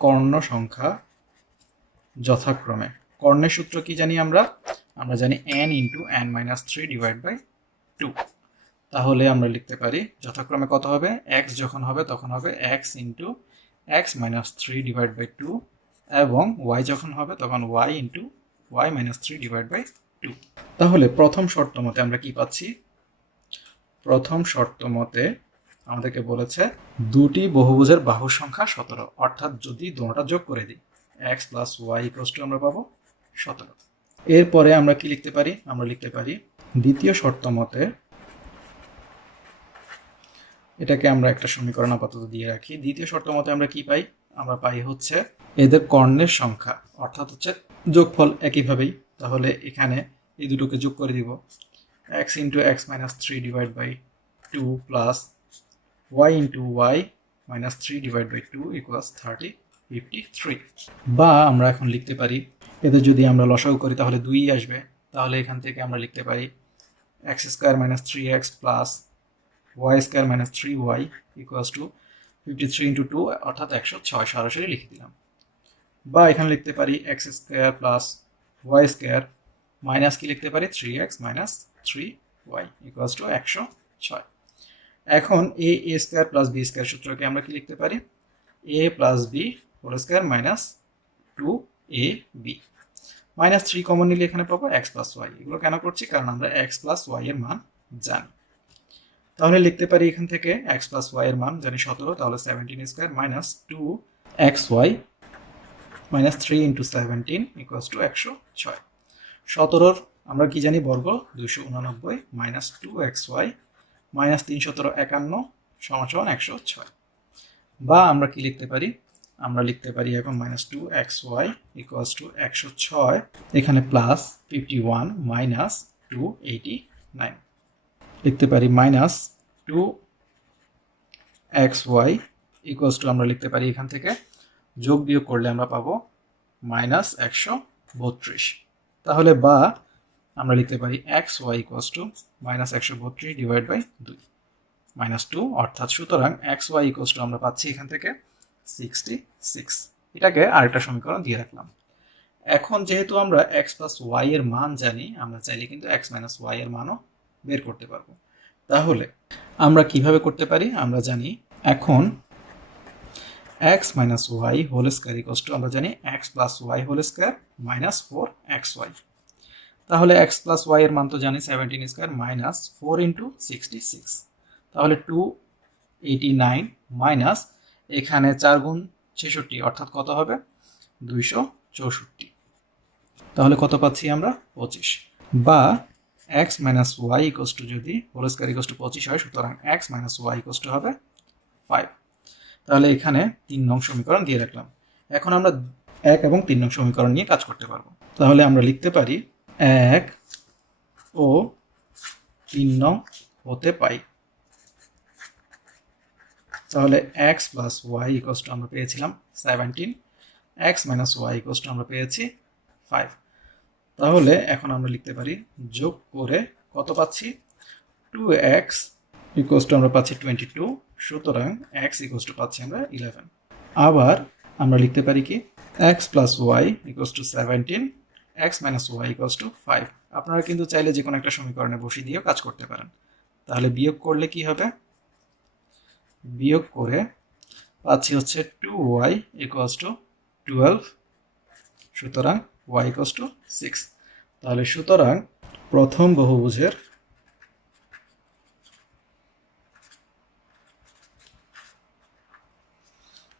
কর্ণ সংখ্যা যথাক্রমে, কর্ণের সূত্র কি জানি আমরা জানি n × n-3/2। তাহলে আমরা লিখতে পারি যথাক্রমে কত হবে, x যখন হবে তখন হবে x × x-3/2 এবং y যখন হবে তখন y × y-3/2। তাহলে প্রথম শর্ত মতে আমরা কি পাচ্ছি, প্রথম শর্ত মতে আমাদেরকে বলেছে দুটি বহুভুজের বাহুর সংখ্যা 17, অর্থাৎ যদি দুটোটা যোগ করে দিই x + y = আমরা পাবো 17। এরপরে আমরা কি লিখতে পারি, আমরা লিখতে পারি দ্বিতীয় শর্ত মতে, এটাকে আমরা একটা সমীকরণ আপাতত দিয়ে রাখি। দ্বিতীয় শর্ত মতে আমরা কি পাই, আমরা পাই হচ্ছে এদের কর্ণের সংখ্যা, অর্থাৎ হচ্ছে যোগফল একইভাবেই। তাহলে এখানে এই দুটোকে যোগ করে দিব, x × x-3/2 plus y × y-3/2 = 53। বা আমরা এখন লিখতে পারি এদের যদি আমরা লসাগু করি তাহলে 2 আসবে। তাহলে এখান থেকে আমরা লিখতে পারি x² - 3x plus y² - 3y = 53 × 2 অর্থাৎ 106, সরাসরি লিখে দিলাম। বা এখানে লিখতে পারি x² প্লাস y² মাইনাস কি লিখতে পারি 3x - 3y = 106। এখন a² প্লাস b² সূত্রকে আমরা কি লিখতে পারি, a plus b whole square minus 2ab, -3 common নিলে এখানে পাবো x প্লাস y। এগুলো কেন করছি, কারণ আমরা x প্লাস y এর মান জানি। তাহলে লিখতে পারি এখান থেকে x প্লাস y এর মান জানি 17, তাহলে 17² মাইনাস 2xy মাইনাস 3 × 17 = 106। 17 আমরা কি জানি বর্গ 289 মাইনাস 2xy মাইনাস 3 × 17 51 = 106। বা আমরা কি লিখতে পারি, আমরা লিখতে পারি এখন -2xy = 106, এখানে প্লাস 51 মাইনাস 289 লিখতে পারি -2xy = আমরা লিখতে পারি এখান থেকে যোগ বিয়োগ করলে আমরা পাবো -132। তাহলে বা আমরা লিখতে পারি xy = -132/2 -2, অর্থাৎ সুতরাং xy = আমরা পাচ্ছি এখান থেকে 66। এটাকে আরেকটা সমীকরণ দিয়ে রাখলাম। এখন যেহেতু আমরা x প্লাস y এর মান জানি, আমরা চাইলে কিন্তু x মাইনাস y এর মানও বের করতে পারবো। তাহলে আমরা কিভাবে করতে পারি, আমরা জানি এখন x minus y whole square = আমরা জানি x plus y whole square minus 4xy। তাহলে x প্লাস y এর মান তো জানি 17² মাইনাস 4 × 66, তাহলে 289 মাইনাস এখানে 4 × 66 অর্থাৎ কত হবে 264। তাহলে কত পাচ্ছি আমরা 25। বা x মাইনাস y যদি হোল স্কয়ার = 25 হয়, সুতরাং x মাইনাস y হবে 5। তাহলে এখানে 3 নং সমীকরণ দিয়ে রাখলাম। এখন আমরা 1 এবং 3 নং সমীকরণ নিয়ে কাজ করতে পারবো। তাহলে আমরা লিখতে পারি 1 ও 3 নং হতে পাই। তাহলে x প্লাস y = আমরা পেয়েছিলাম 17, x মাইনাস y = আমরা পেয়েছি 5। তাহলে এখন আমরা লিখতে পারি যোগ করে কত পাচ্ছি, 2x = আমরা পাচ্ছি 22, সুতরাং x = পাচ্ছি আমরা 11। আবার আমরা লিখতে পারি কি x plus y = 17, x minus y = 5। আপনারা কিন্তু চাইলে যে কোনো একটা সমীকরণে বসিয়ে দিয়েও কাজ করতে পারেন। তাহলে বিয়োগ করলে কি হবে, বিয়োগ করে পাচ্ছি হচ্ছে 2y = 12, সুতরাং y = 6। তাহলে সুতরাং প্রথম বহুভুজের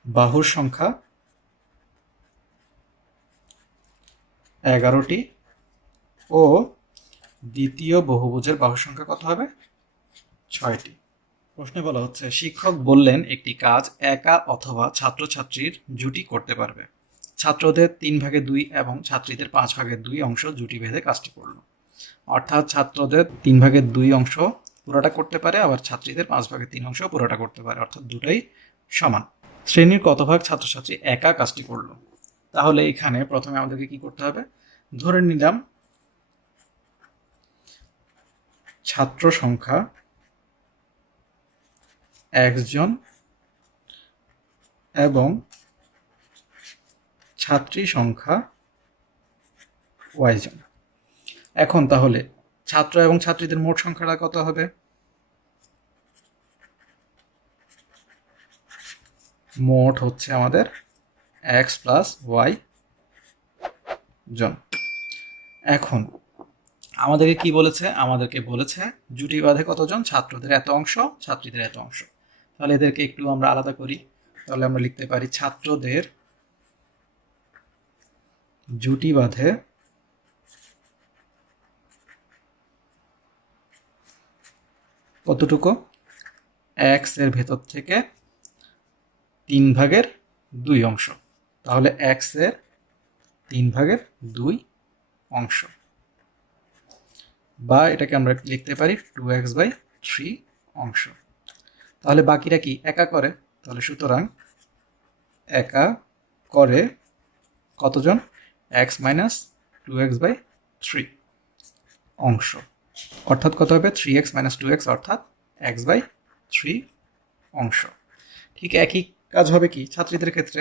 বাহুর সংখ্যা 11টি ও দ্বিতীয় বহুভুজের বাহুর সংখ্যা কত হবে? 6টি। প্রশ্নে বলা হচ্ছে শিক্ষক বললেন একটি কাজ একা অথবা ছাত্রছাত্রীর জুটি করতে পারবে। ছাত্রদের 3/2 এবং ছাত্রীদের 5/2 অংশ জুটি বেঁধে কাজটি করলো। অর্থাৎ ছাত্রদের 3/2 অংশ পুরোটা করতে পারে, আবার ছাত্রীদের 5/3 অংশ পুরোটা করতে পারে, অর্থাৎ দুটোই সমান। শ্রেণীর কত ভাগ ছাত্রছাত্রী একা কাজটি করলো? তাহলে এখানে প্রথমে আমাদেরকে কি করতে হবে? ধরে নিলাম ছাত্র সংখ্যা 1 জন এবং ছাত্রী সংখ্যা y জন। এখন তাহলে ছাত্র এবং ছাত্রীদের মোট সংখ্যাটা কত হবে? মোট হচ্ছে আমাদের x প্লাস y জন। এখন আমাদেরকে কি বলেছে? আমাদেরকে বলেছে জুটি বাঁধে কতজন? ছাত্রদের এত অংশ, ছাত্রীদের এত অংশ। তাহলে এদেরকে একটু আমরা আলাদা করি। তাহলে আমরা লিখতে পারি ছাত্রদের জুটি বাঁধে কতটুকু? x এর ভেতর থেকে 3/2 অংশ। তাহলে x এর 3/2 অংশ, বা এটাকে আমরা লিখতে পারি 2x/3 অংশ। তাহলে বাকিরা কি একা করে? তাহলে সুতরাং একা করে কতজন? x - 2x/3 অংশ, অর্থাৎ কত হবে? 3x - 2x অর্থাৎ x/3 অংশ। ঠিক একই কাজ হবে কি ছাত্রীদের ক্ষেত্রে?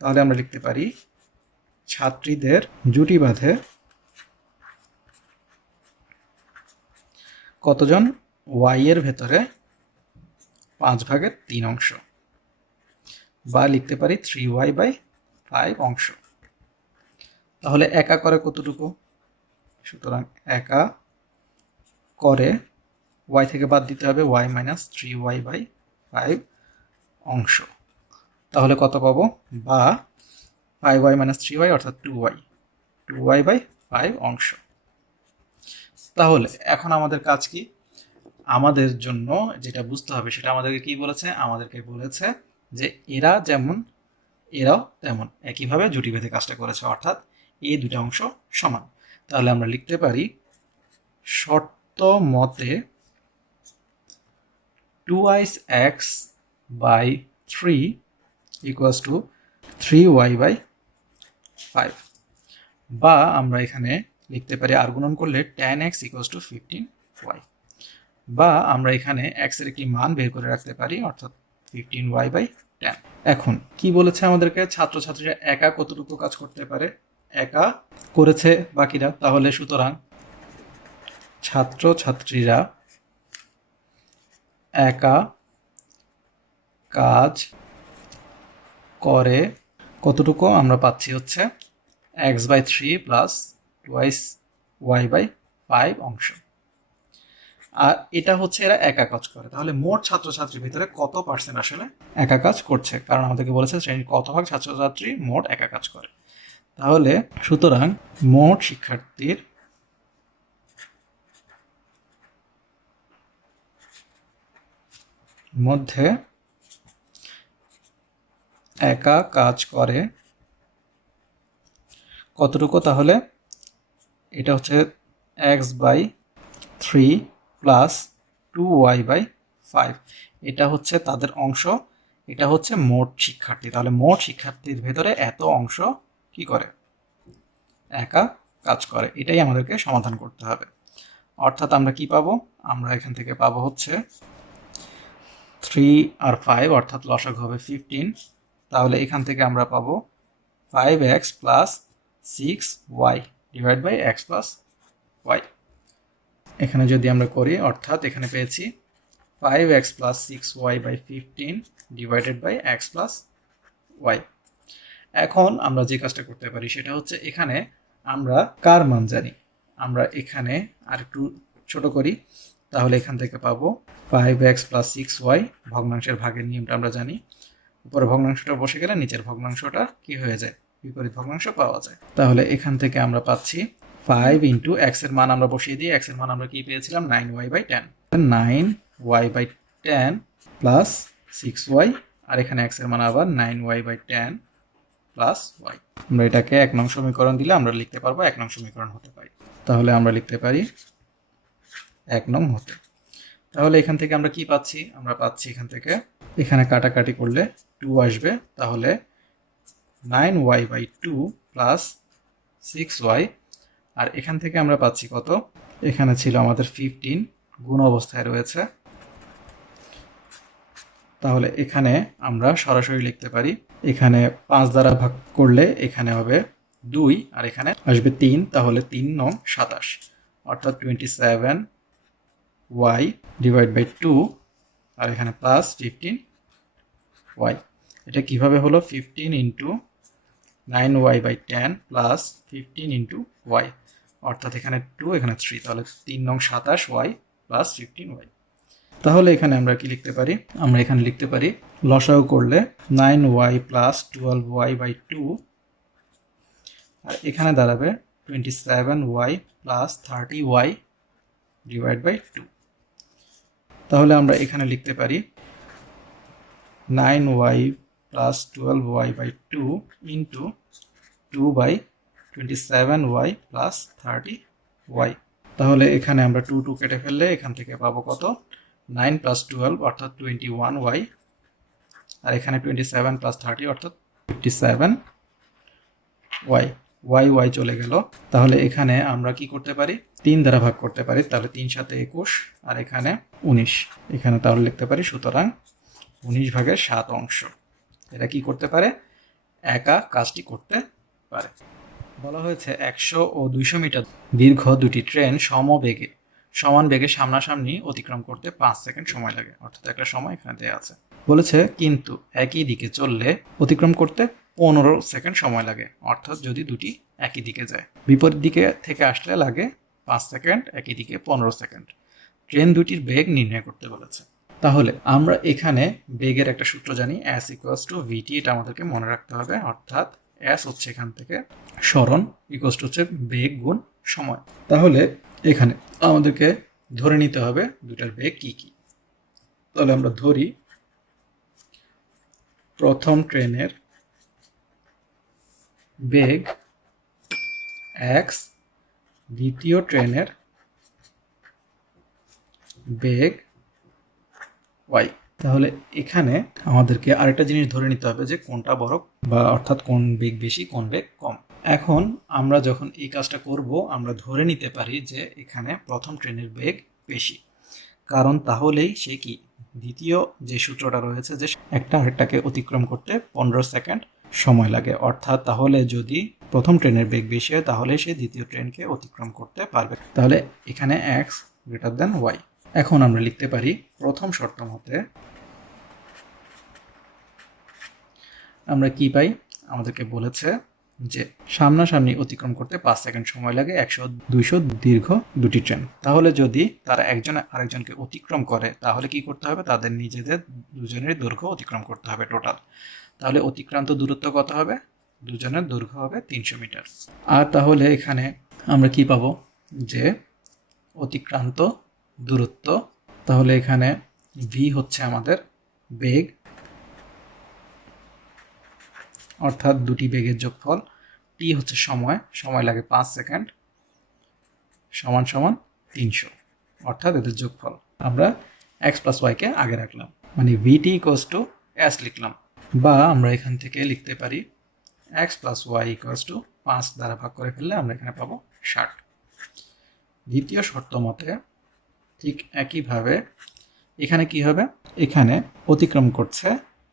তাহলে আমরা লিখতে পারি ছাত্রীদের জুটি বাঁধে কতজন? y এর ভেতরে 5/3 অংশ, বা লিখতে পারি 3y/5 অংশ। তাহলে একা করে কতটুকু? সুতরাং একা করে y থেকে বাদ দিতে হবে y - 3y/5 অংশ। তাহলে কত পাবো? বা 5y - 3y অর্থাৎ 2y/5 অংশ। তাহলে এখন আমাদের কাজ কি? আমাদের জন্য যেটা বুঝতে হবে সেটা আমাদেরকে কি বলেছে? আমাদেরকে বলেছে যে এরা যেমন এরাও তেমন একইভাবে জুটি বেঁধে কাজটা করেছে, অর্থাৎ এই দুটো অংশ সমান। তাহলে আমরা লিখতে পারি শর্ত মতে 2x/3 = 3y/5, বা আমরা এখানে লিখতে পারি আর গুণন করলে tan x = 15y, বা আমরা এখানে x এর একটি মান বের করে রাখতে পারি, অর্থাৎ 15y/10। এখন কি বলেছে আমাদেরকে? ছাত্রছাত্রীরা একা কতটুকু কাজ করতে পারে? একা করেছে বাকিরা, তাহলে সুতরাং ছাত্রছাত্রীরা একা কাজ করে কতটুকু? আমরা পাচ্ছি হচ্ছে x/3 প্লাস 2y/5 অংশ। আর এটা হচ্ছে এরা একা কাজ করে। তাহলে মোট ছাত্রছাত্রীর ভিতরে কত পার্সেন্ট আসলে একা কাজ করছে? কারণ আমাদেরকে বলেছে শ্রেণীর কত ভাগ ছাত্রছাত্রী মোট একা কাজ করে। তাহলে সুতরাং মোট শিক্ষার্থীর মধ্যে একা কাজ করে কতটুকু? তাহলে এটা হচ্ছে x/3 প্লাস 2y/5, এটা হচ্ছে তাদের অংশ, এটা হচ্ছে মোট শিক্ষার্থী। তাহলে মোট শিক্ষার্থীর ভেতরে এত অংশ কি করে? একা কাজ করে। এটাই আমাদেরকে সমাধান করতে হবে। অর্থাৎ আমরা কি পাবো? আমরা এখান থেকে পাবো হচ্ছে 3 আর 5 অর্থাৎ লসাগু হবে 15। তাহলে এখান থেকে আমরা পাবো 5x plus 6y divide by x plus y। এখানে যদি আমরা করি অর্থাৎ এখানে পেয়েছি 5x plus 6y/15 divided by x plus y। এখন আমরা যে কাজটা করতে পারি সেটা হচ্ছে এখানে আমরা কার মান জানি, আমরা এখানে আর একটু ছোট করি। তাহলে এখান থেকে পাবো 5x প্লাস 6y, ভগ্নাংশের ভাগের নিয়মটা আমরা জানি, উপরে ভগ্নাংশটা বসে গেলে নিচের ভগ্নাংশটা কি হয়ে যায়, বিপরীত ভগ্নাংশ পাওয়া যায়। তাহলে এখান থেকে আমরা পাচ্ছি 5 ইন্টু এক্স এর মান আমরা বসিয়ে দিই, এক্স এর মান আমরা কি পেয়েছিলাম 9y/10, 9y/10 প্লাস 6y, আর এখানে এক্স এর মান আবার 9y/10 প্লাস y। আমরা এটাকে 1 নং সমীকরণ দিলে আমরা লিখতে পারবো 1 নং সমীকরণ হতে পারি। তাহলে আমরা লিখতে পারি 1 নং হতে। তাহলে এখান থেকে আমরা কি পাচ্ছি, আমরা পাচ্ছি এখান থেকে এখানে কাটাকাটি করলে 2 আসবে, তাহলে 9y/2 প্লাস 6y, আর এখান থেকে আমরা পাচ্ছি কত, এখানে ছিল আমাদের 15 গুণ অবস্থায় রয়েছে, তাহলে এখানে আমরা সরাসরি লিখতে পারি, এখানে 5 দ্বারা ভাগ করলে এখানে হবে 2 আর এখানে আসবে 3, তাহলে 3 নং 27, অর্থাৎ 27y ডিভাইড বাই 2 আর এখানে প্লাস 15y। এটা কিভাবে হলো, 15 into 9y/10 plus 15 into y, অর্থাৎ এখানে 2 এখানে 3, তাহলে 3 নং 27y প্লাস 15y। তাহলে এখানে আমরা কি লিখতে পারি, আমরা এখানে লিখতে পারি লসাগু করলে 9y প্লাস 12y/2, আর এখানে দাঁড়াবে 27y plus 30y divide by 2। তাহলে আমরা এখানে লিখতে পারি 9y plus 12y/2 into 2/27y plus 30y। তাহলে এখানে আমরা 2 কেটে ফেললে এখান থেকে পাবো কত, 9 প্লাস 12 অর্থাৎ 21y, আর এখানে 27 প্লাস 30 অর্থাৎ 57y, y চলে গেল। তাহলে এখানে আমরা কি করতে পারি, 3 দ্বারা ভাগ করতে পারি, তাহলে 3 সাথে 21 আর এখানে 19, এখানে তাহলে লিখতে পারি সুতরাং 19/7 অংশ। এটা কি করতে পারে, একা কাজটি করতে পারে। বলা হয়েছে 100 ও 200 মিটার দীর্ঘ দুটি ট্রেন সমান বেগে সামনাসামনি অতিক্রম করতে 5 সেকেন্ড সময় লাগে, অর্থাৎ একটা সময় এখানে দেওয়া আছে। বলেছে কিন্তু একই দিকে চললে অতিক্রম করতে 15 সেকেন্ড সময় লাগে, অর্থাৎ যদি দুটি একই দিকে যায়। বিপরীত দিকে থেকে আসলে লাগে 5 সেকেন্ড, একই দিকে 15 সেকেন্ড। ট্রেন দুটির বেগ নির্ণয় করতে বলেছে। তাহলে আমরা এখানে বেগের একটা সূত্র জানি, s ইকুয়ালস টু vt, এটা আমাদেরকে মনে রাখতে হবে, অর্থাৎ s হচ্ছে এখান থেকে সরণ, ইকুয়ালস টু হচ্ছে বেগ গুণ সময়। তাহলে এখানে আমাদেরকে ধরে নিতে হবে দুটার বেগ কি কি। তাহলে আমরা ধরি প্রথম ট্রেনের বেগ x, দ্বিতীয় ট্রেনের বেগ y। তাহলে এখানে আমাদেরকে আরেকটা জিনিস ধরে নিতে হবে যে কোনটা বড়, বা অর্থাৎ কোন বেগ বেশি কোন বেগ কম। এখন আমরা যখন এই কাজটা করব আমরা ধরে নিতে পারি যে এখানে প্রথম ট্রেনের বেগ বেশি, কারণ তাহলেই সে কি দ্বিতীয় যে সূত্রটা রয়েছে যে একটা আরেকটাকে অতিক্রম করতে 15 সেকেন্ড সময় লাগে, অর্থাৎ তাহলে যদি প্রথম ট্রেনের বেগ বেশি হয় তাহলে সে দ্বিতীয় ট্রেনকে অতিক্রম করতে পারবে। তাহলে এখানে x গ্রেটার দেন y। এখন আমরা লিখতে পারি প্রথম শর্ত মতে আমরা কি পাই, আমাদেরকে বলেছে যে সামনাসামনি অতিক্রম করতে 5 সেকেন্ড সময় লাগে 100-200 দীর্ঘ দুটি ট্রেন। তাহলে যদি তারা একজন আরেকজনকে অতিক্রম করে তাহলে কি করতে হবে, তাদের নিজেদের দুজনের দৈর্ঘ্য অতিক্রম করতে হবে টোটাল। তাহলে অতিক্রান্ত দূরত্ব কত হবে, দুজনের দৈর্ঘ্য হবে 300 মিটার। আর তাহলে এখানে আমরা কি পাবো, যে অতিক্রান্ত দূরত্ব, তাহলে এখানে v হচ্ছে আমাদের বেগ, অর্থাৎ দুটি বেগের যোগফল, t হচ্ছে সময় লাগে 5 সেকেন্ড, সমান সমান 300, অর্থাৎ এদের যোগফল। আমরা x প্লাস y কে আগে রাখলাম, মানে vt ইকুয়ালস টু s লিখলাম, বা আমরা এখান থেকে লিখতে পারি x plus y equals to 5 দ্বারা ভাগ করে ফেললে আমরা এখানে পাবো 60। দ্বিতীয় শর্ত মতে ঠিক একইভাবে এখানে কি হবে, এখানে অতিক্রম করছে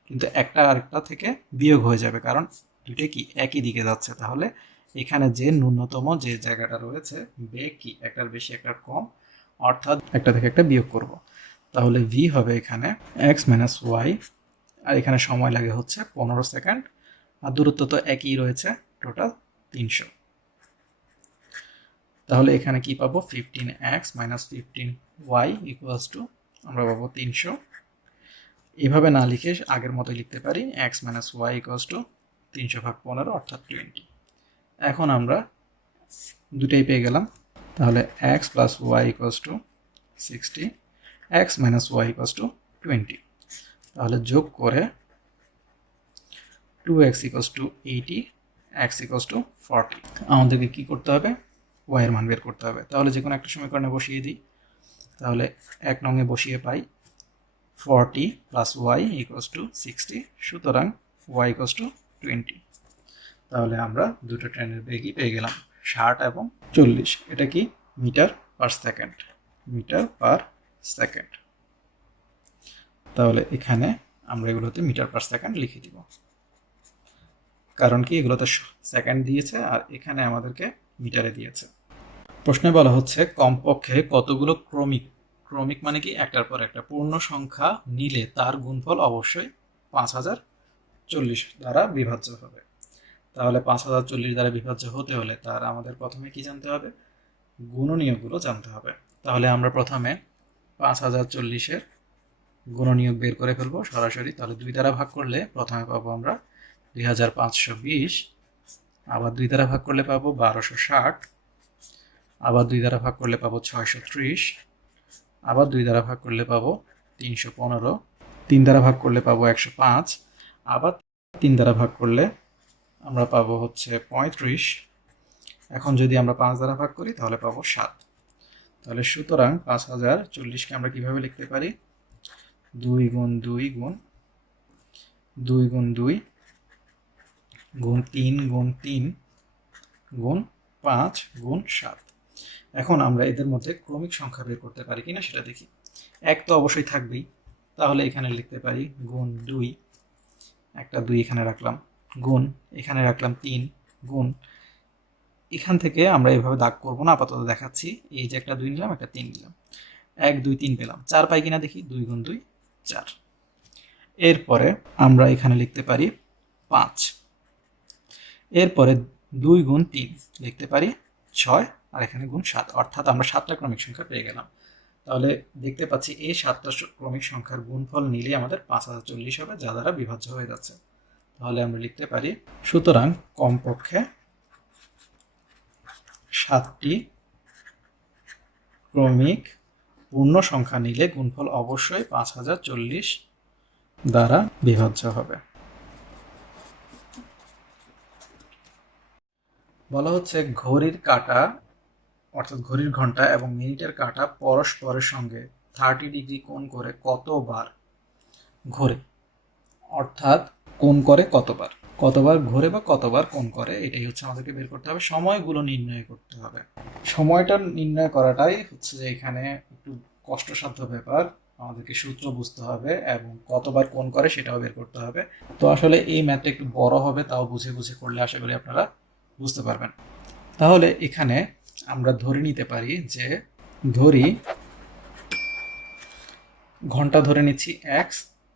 কিন্তু একটা আরেকটা থেকে বিয়োগ হয়ে যাবে, কারণ দুটোই কি একই দিকে যাচ্ছে। তাহলে এখানে যে ন্যূনতম যে জায়গাটা রয়েছে বেগ কি একটার বেশি একটার কম, অর্থাৎ একটা থেকে একটা বিয়োগ করব। তাহলে v হবে এখানে x মাইনাস y, আর এখানে সময় লাগে হচ্ছে 15 সেকেন্ড, আর দূরত্ব তো একই রয়েছে টোটাল 300। তাহলে এখানে কি পাবো, 15x minus 15y equals to আমরা পাবো 300, এভাবে না লিখে আগের মতোই লিখতে পারি x minus y equals to 300/15 অর্থাৎ 20। এখন আমরা দুটাই পেয়ে গেলাম। তাহলে x plus y equals to 60, x minus y equals to 20। তাহলে যোগ করে 2x equals to 80, x equals to 40। আমাদেরকে কী করতে হবে? y এর মান বের করতে হবে। তাহলে যে কোনো একটা সমীকরণে বসিয়ে দিই। তাহলে 1 নংয়ে বসিয়ে পাই 40 প্লাস ওয়াই ইকুয়ালস টু 60, সুতরাং y ইকুয়ালস টু 20। তাহলে আমরা দুটো ট্রেনের বেগই পেয়ে গেলাম, 60 এবং 40। এটা কি? Metre per second, metre per second. তাহলে এখানে আমরা এগুলোতে মিটার পার সেকেন্ড লিখে দিব, কারণ কি এগুলোতে সেকেন্ড দিয়েছে আর এখানে আমাদেরকে মিটারে দিয়েছে। প্রশ্নে বলা হচ্ছে কমপক্ষে কতগুলো ক্রমিক, ক্রমিক মানে কি একটার পর একটা পূর্ণ সংখ্যা নিলে তার গুণফল অবশ্যই 5040 দ্বারা বিভাজ্য হবে। তাহলে 5040 দ্বারা বিভাজ্য হতে হলে তার আমাদের প্রথমে কি জানতে হবে? গুণনীয়কগুলো জানতে হবে। তাহলে আমরা প্রথমে 5040-এর গুণনীয়ক বের করে ফেলবো সরাসরি। তাহলে 2 দ্বারা ভাগ করলে প্রথমে পাবো আমরা 2520, আবার 2 দ্বারা ভাগ করলে পাবো 1260, আবার 2 দ্বারা ভাগ করলে পাবো 630, আবার 2 দ্বারা ভাগ করলে পাবো 315, 3 দ্বারা ভাগ করলে পাবো 105, আবার 3 দ্বারা ভাগ করলে আমরা পাবো হচ্ছে 35। এখন যদি আমরা 5 দ্বারা ভাগ করি তাহলে পাবো 7। তাহলে সুতরাং 5040-কে আমরা কিভাবে লিখতে পারি? 2 গুণ 2 গুণ 2 গুণ 2 গুণ 3 গুণ 3 গুণ 5 গুণ 7। এখন আমরা এদের মধ্যে ক্রমিক সংখ্যা বের করতে পারি কিনা সেটা দেখি। 1 তো অবশ্যই থাকবেই, তাহলে এখানে লিখতে পারি গুণ 2, একটা 2 এখানে রাখলাম, গুণ এখানে রাখলাম 3, গুণ এখান থেকে আমরা এভাবে দাগ করবো না, আপাতত দেখাচ্ছি। এই যে একটা 2 নিলাম, একটা 3 নিলাম, 1 2 3 পেলাম, 4 পাই কিনা দেখি। 2 গুণ 2 4। এরপরে আমরা এখানে লিখতে পারি 5, এরপরে 2 গুণ 3 লিখতে পারি 6, আর এখানে গুণ 7, অর্থাৎ আমরা 7টা ক্রমিক সংখ্যা পেয়ে গেলাম। তাহলে দেখতে পাচ্ছি এই 7টা ক্রমিক সংখ্যার গুণফল নিলে আমাদের 5040 হবে, যা দ্বারা বিভাজ্য হয়ে যাচ্ছে। তাহলে আমরা লিখতে পারি সুতরাং কমপক্ষে 7টি ক্রমিক পূর্ণ সংখ্যা নিলে গুণফল অবশ্যই 5040 দ্বারা বিভাজ্য হবে। বলা হচ্ছে ঘড়ির কাঁটা অর্থাৎ ঘড়ির ঘন্টা এবং মিনিটের কাঁটা পরস্পরের সঙ্গে 30 ডিগ্রি কোণ করে কতবার ঘোরে, অর্থাৎ কোণ করে কতবার, কতবার ঘোরে বা কতবার কোণ করে, এটাই হচ্ছে আমাদেরকে বের করতে হবে। সময়গুলো নির্ণয় করতে হবে। সময়টা নির্ণয় করাটাই হচ্ছে যে এখানে একটু কষ্টসাধ্য ব্যাপার, আমাদেরকে সূত্র বুঝতে হবে এবং কতবার কোণ করে সেটাও বের করতে হবে। তো আসলে এই ম্যাথটা একটু বড় হবে, তাও বুঝে বুঝে করলে আশা করি আপনারা বুঝতে পারবেন। তাহলে এখানে আমরা ধরে নিতে পারি যে ধরি ঘন্টা ধরে নিচ্ছি x,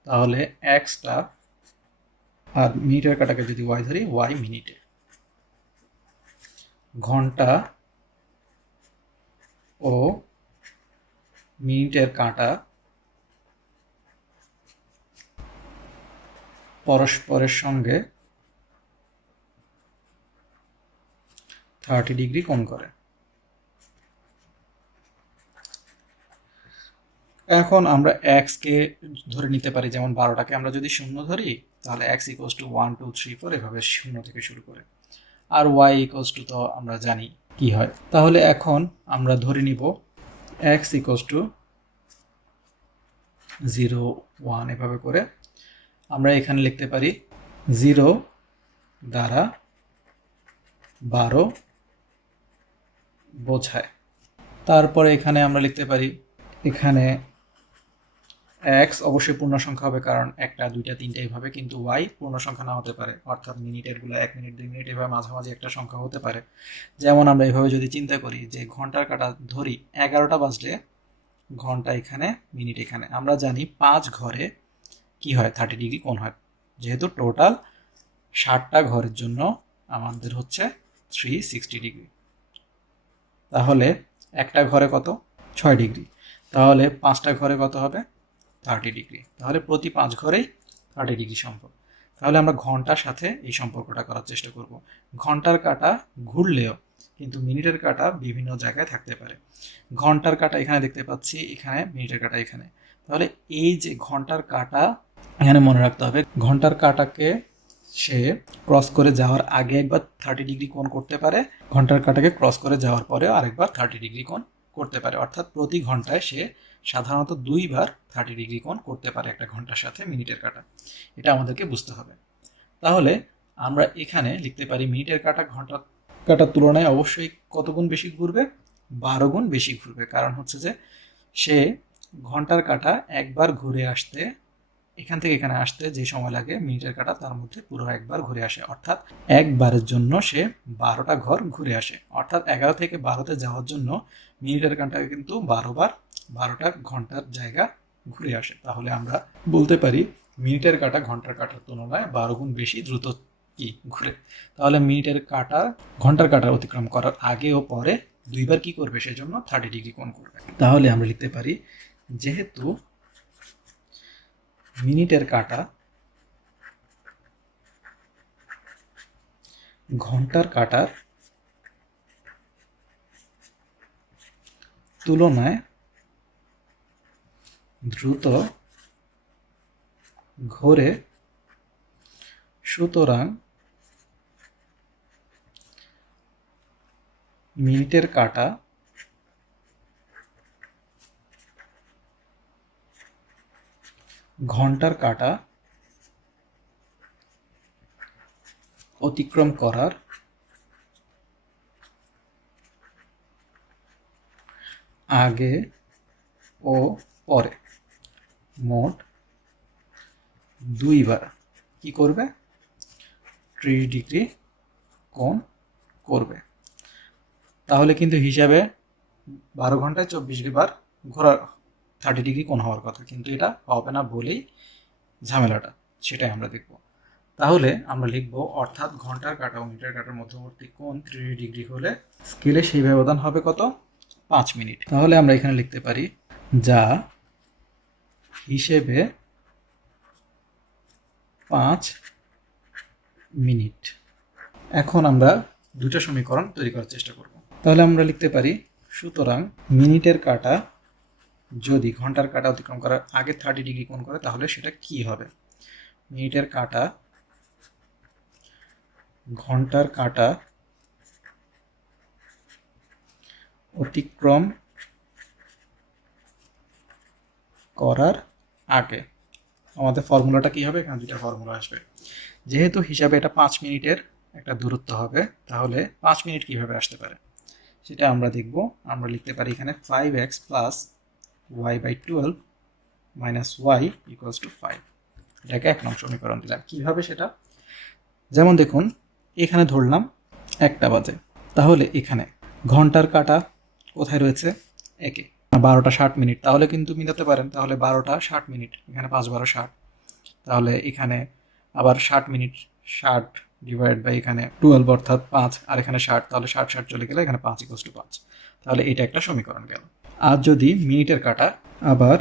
তাহলে xটা, আর মিনিটের কাটাকে যদি y ধরি y মিনিটে, ঘন্টা ও মিনিটের কাঁটা পরস্পরের সঙ্গে 30 ডিগ্রি কোণ করে। এখন আমরা x কে ধরে নিতে পারি, যেমন 12টাকে আমরা যদি 0 ধরি তাহলে x ইকুয়ালস টু 1 2 3 4 এভাবে 0 থেকে শুরু করে, আর y ইকুয়ালস টু তো আমরা জানি কি হয়। তাহলে এখন আমরা ধরে নিব x ইকুয়ালস টু 0 1 এভাবে করে আমরা এখানে লিখতে পারি 0 দ্বারা 12 বোঝায়। তারপরে এখানে আমরা লিখতে পারি, এখানে x অবশ্যই পূর্ণ সংখ্যা হবে, কারণ 1টা 2টা 3টা এভাবে, কিন্তু y পূর্ণ সংখ্যা না হতে পারে, অর্থাৎ মিনিটেরগুলো 1 মিনিট 2 মিনিট এভাবে মাঝামাঝি একটা সংখ্যা হতে পারে। যেমন আমরা এভাবে যদি চিন্তা করি যে ঘন্টার কাঁটা ধরি 11টা বাজলে ঘন্টা এখানে, মিনিট এখানে, আমরা জানি 5 ঘরে কি হয় 30 ডিগ্রি কোণ হয়, যেহেতু টোটাল 60টা ঘরের জন্য আমাদের হচ্ছে 360 ডিগ্রি। তাহলে একটা ঘরে কত? 6 ডিগ্রি। তাহলে 5টা ঘরে কত হবে? 30 ডিগ্রি। তাহলে প্রতি 5 ঘরেই 30 ডিগ্রি সম্পর্ক। তাহলে আমরা ঘন্টার সাথে এই সম্পর্কটা করার চেষ্টা করব। ঘন্টার কাঁটা ঘুরলেও কিন্তু মিনিটের কাঁটা বিভিন্ন জায়গায় থাকতে পারে। ঘন্টার কাঁটা এখানে দেখতে পাচ্ছি, এখানে মিনিটের কাঁটা এখানে। তাহলে এই যে ঘন্টার কাঁটা এখানে মনে রাখতে হবে, ঘন্টার কাঁটাকে সে ক্রস করে যাওয়ার আগে একবার 30 ডিগ্রি কোণ করতে পারে, ঘন্টার কাঁটাকে ক্রস করে যাওয়ার পরে আরেকবার 30 ডিগ্রি কোণ করতে পারে। অর্থাৎ প্রতি ঘন্টায় সে সাধারণত 2বার 30 ডিগ্রি কোণ করতে পারে একটা ঘন্টার সাথে মিনিটের কাঁটা। এটা আমাদেরকে বুঝতে হবে। তাহলে আমরা এখানে লিখতে পারি মিনিটের কাঁটা ঘন্টার কাঁটার তুলনায় অবশ্যই কত গুণ বেশি ঘুরবে? 12 গুণ বেশি ঘুরবে। কারণ হচ্ছে যে সে ঘন্টার কাঁটা একবার ঘুরে আসতে, এখান থেকে এখানে আসতে যে সময় লাগে মিনিটের কাঁটা তার মধ্যে পুরো একবার ঘুরে আসে। অর্থাৎ একবারের জন্য সে 12টা ঘর ঘুরে আসে। অর্থাৎ 11 থেকে 12তে যাওয়ার জন্য মিনিটের কাঁটাকে কিন্তু 12বার 12টা ঘন্টার জায়গা ঘুরে আসে। তাহলে আমরা বলতে পারি মিনিটের কাঁটা ঘন্টার কাঁটার তুলনায় 12 গুণ বেশি দ্রুত কি ঘুরে। তাহলে মিনিটের কাঁটা ঘন্টার কাঁটা অতিক্রম করার আগে ও পরে 2বার কি করবে? সেজন্য 30 ডিগ্রি কোণ করবে। তাহলে আমরা লিখতে পারি যেহেতু মিনিটের কাঁটা ঘন্টার কাঁটার তুলনায় দ্রুত ঘোরে, সুতরাং মিনিটের কাঁটা ঘন্টার কাঁটা অতিক্রম করার আগে ও পরে মোট 2বার কি করবে? 30 ডিগ্রি কোণ করবে। তাহলে কিন্তু হিসাবে 12 ঘন্টায় 24 বার ঘোরার 30 ডিগ্রি কোণ হওয়ার কথা, কিন্তু এটা হবে না বলেই ঝামেলাটা, সেটাই আমরা দেখব। তাহলে আমরা লিখব অর্থাৎ ঘন্টার কাঁটা ও মিনিটের কাঁটার মধ্যবর্তী কোণ 30 ডিগ্রি হলে স্কেলে সেই ব্যবধান হবে কত? 5 মিনিট। তাহলে আমরা এখানে লিখতে পারি যা হিসেবে 5 মিনিট। এখন আমরা দুটো সমীকরণ তৈরি করার চেষ্টা করব। তাহলে আমরা লিখতে পারি সুতরাং মিনিটের কাঁটা যদি ঘন্টার কাঁটা অতিক্রম করার আগে 30 ডিগ্রি কোণ করে তাহলে সেটা কি হবে? মিনিটের কাঁটা ঘন্টার কাঁটা অতিক্রম করার আগে আমাদের ফর্মুলাটা কি হবে? এখানে দুটো ফর্মুলা আসবে। যেহেতু হিসাবে এটা 5 মিনিটের একটা দূরত্ব হবে, তাহলে 5 মিনিট কিভাবে আসতে পারে সেটা আমরা দেখব। আমরা লিখতে পারি এখানে 5x plus y/12 minus y equals to 5। এটাকে 1 নং সমীকরণ দিলাম। কিভাবে সেটা? যেমন দেখুন এখানে ধরলাম 1টা বাজে, তাহলে এখানে ঘন্টার কাঁটা কোথায় রয়েছে? 1-এ। 12টা 60 মিনিট, তাহলে কিন্তু মিলাতে পারেন। তাহলে 12টা 60 মিনিট, এখানে 5 12 60, তাহলে এখানে আবার 60 মিনিট 60 ডিভাইড বাই এখানে 12 অর্থাৎ 5, আর এখানে 60, তাহলে 60 60 চলে গেলে এখানে 5 ইকুয়ালস টু 5। তাহলে এটা একটা সমীকরণ গেল। আর যদি মিনিটের কাঁটা আবার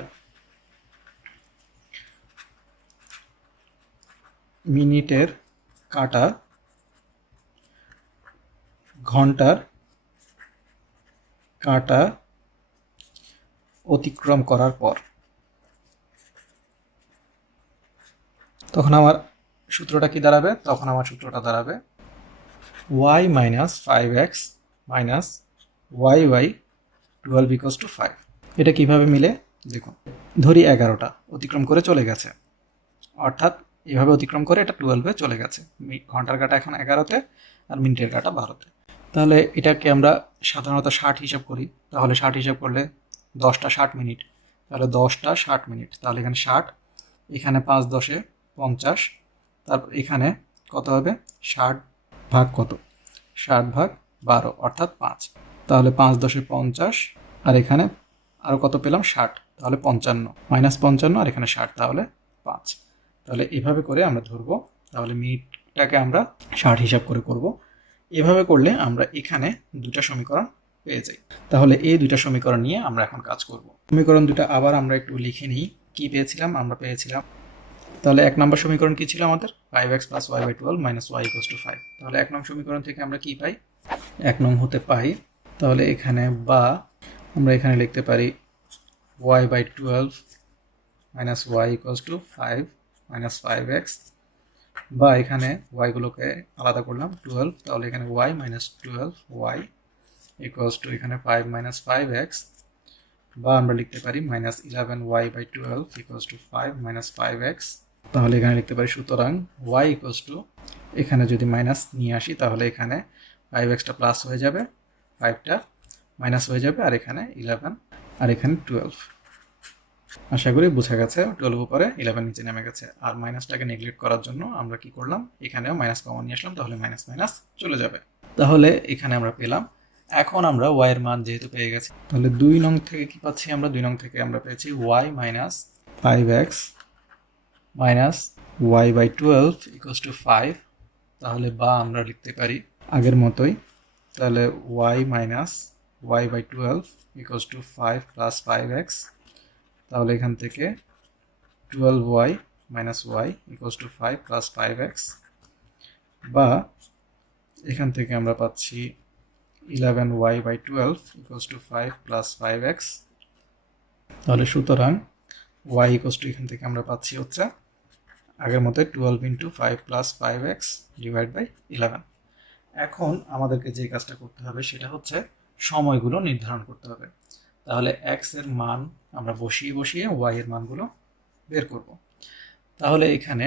মিনিটের কাঁটা ঘন্টার কাঁটা অতিক্রম করার পর, তখন আমার সূত্রটা কি দাঁড়াবে? তখন আমার সূত্রটা দাঁড়াবে y minus 5x minus y/12 equals to 5। এটা কিভাবে মিলে দেখুন, ধরি 11টা অতিক্রম করে চলে গেছে, অর্থাৎ এভাবে অতিক্রম করে এটা 12-এ চলে গেছে। ঘন্টার কাঁটা এখন 11তে আর মিনিটের কাঁটা 12তে। তাহলে এটাকে আমরা সাধারণত 60 হিসাব করি। তাহলে 60 হিসাব করলে 10টা 60 মিনিট, তাহলে 10টা 60 মিনিট, তাহলে এখানে 60, এখানে 5 10-এ 50, তারপর এখানে কত হবে? 60 ভাগ কত? 60 ভাগ 12 অর্থাৎ 5। তাহলে 5 10-এ 50, আর এখানে আরও কত পেলাম? 60, তাহলে 55 মাইনাস 55, আর এখানে 60, তাহলে 5। তাহলে এভাবে করে আমরা ধরবো। তাহলে মিনিটটাকে আমরা 60 হিসাব করে করব। এভাবে করলে আমরা এখানে দুটা সমীকরণ পেয়ে যাই। তাহলে এই দুইটা সমীকরণ নিয়ে আমরা এখন কাজ করব। সমীকরণ দুটা আবার আমরা একটু লিখে নিই। কি পেয়েছিলাম? আমরা পেয়েছিলাম, তাহলে 1 নম্বর সমীকরণ কি ছিল আমাদের? 5x + y/12 - y = 5। তাহলে 1 নং সমীকরণ থেকে আমরা কি পাই? 1 নং হতে পাই, তাহলে এখানে বা আমরা এখানে লিখতে পারি y/12 - y = 5 - 5x, বা এখানে y গুলোকে আলাদা করলাম 12, তাহলে এখানে y - 12 y = এখানে 5 - 5x, বা আমরা লিখতে পারি -11y/12 = 5 - 5x। তাহলে এখানে লিখতে পারি সুতরাং y এখানে যদি মাইনাস নিয়ে আসি তাহলে এখানে 5xটা প্লাস হয়ে যাবে, 5টা মাইনাস হয়ে যাবে, আর এখানে 11 আর এখানে 12। আশা করি বোঝা গেছে। 12 উপরে 11 নিচে নেমে গেছে। আর মাইনাসটাকে নেগলেক্ট করার জন্য আমরা কি করলাম? এখানেও মাইনাস কমন নিয়ে আসলাম, তাহলে মাইনাস মাইনাস চলে যাবে। তাহলে এখানে আমরা পেলাম। এখন আমরা y এর মান যেহেতু পেয়ে গেছি, তাহলে 2 নং থেকে কি পাচ্ছি আমরা? 2 নং থেকে আমরা পেয়েছি y - 5x - y/12 = 5। তাহলে বা আমরা লিখতে পারি আগের মতোই, তাহলে y - y/12 = 5 + 5x। তাহলে এখান থেকে 12y - y = 5 + 5x, বা এখান থেকে আমরা পাচ্ছি 11y/12 = 5 + 5x। তাহলে সুতরাং y এখান থেকে আমরা পাচ্ছি হচ্ছে আগের মতো 12 × 5 + 5x / 11। এখন আমাদেরকে যে কাজটা করতে হবে সেটা হচ্ছে সময়গুলো নির্ধারণ করতে হবে। তাহলে x এর মান আমরা বসিয়ে বসিয়ে y এর মানগুলো বের করব। তাহলে এখানে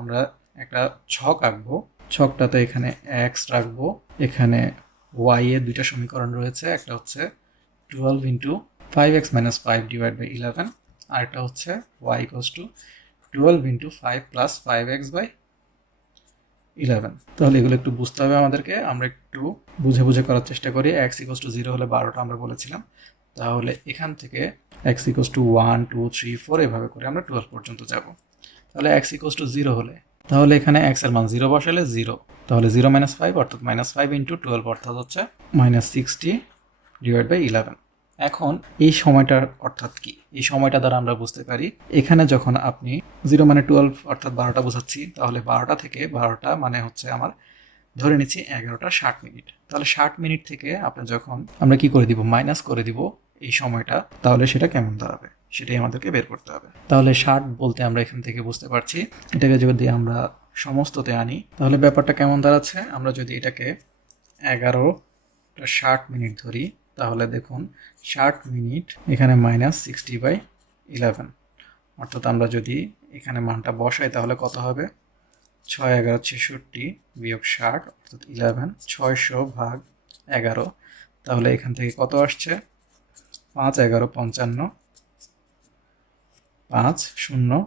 আমরা একটা ছক আঁকবো। ছকটাতে এখানে x রাখবো, এখানে y এর দুইটা সমীকরণ রয়েছে, একটা হচ্ছে 12 × 5x - 5 / 11, আর একটা হচ্ছে y = 12 × 5 + 5x/11। তাহলে এগুলো একটু বুঝতে হবে আমাদেরকে, আমরা একটু বুঝে বুঝে করার চেষ্টা করি। x = 0 হলে 12টা আমরা বলেছিলাম, তাহলে এখান থেকে x = 1 2 3 4 এভাবে করে আমরা 12 পর্যন্ত যাব। তাহলে x = 0 হলে, তাহলে এখানে x এর মান 0 বসালে 0, তাহলে 0 - 5 অর্থাৎ -5 × 12 অর্থাৎ হচ্ছে -60 / 11। এখন এই সময়টার অর্থাৎ কি? এই সময়টা দ্বারা আমরা বুঝতে পারি, এখানে যখন আপনি 0 মানে 12 অর্থাৎ 12টা বোঝাচ্ছি, তাহলে 12টা থেকে 12টা মানে হচ্ছে আমার ধরে নিচ্ছি 11টা 60 মিনিট। তাহলে 60 মিনিট থেকে আপনি যখন আমরা কি করে দিব? মাইনাস করে দিব এই সময়টা, তাহলে সেটা কেমন দাঁড়াবে সেটাই আমাদেরকে বের করতে হবে। তাহলে 60 বলতে আমরা এখান থেকে বুঝতে পারছি, এটাকে যদি আমরা সমস্ততে আনি তাহলে ব্যাপারটা কেমন দাঁড়াচ্ছে? আমরা যদি এটাকে 11টা 60 মিনিট ধরি, তাহলে দেখুন 60 মিনিট এখানে -60/11, অর্থাৎ আমরা যদি এখানে মানটা বসাই তাহলে কত হবে? 6 11 66 বিয়োগ 60 অর্থাৎ 11, 600/11। তাহলে এখান থেকে কত আসছে? 5 11 55, 5 0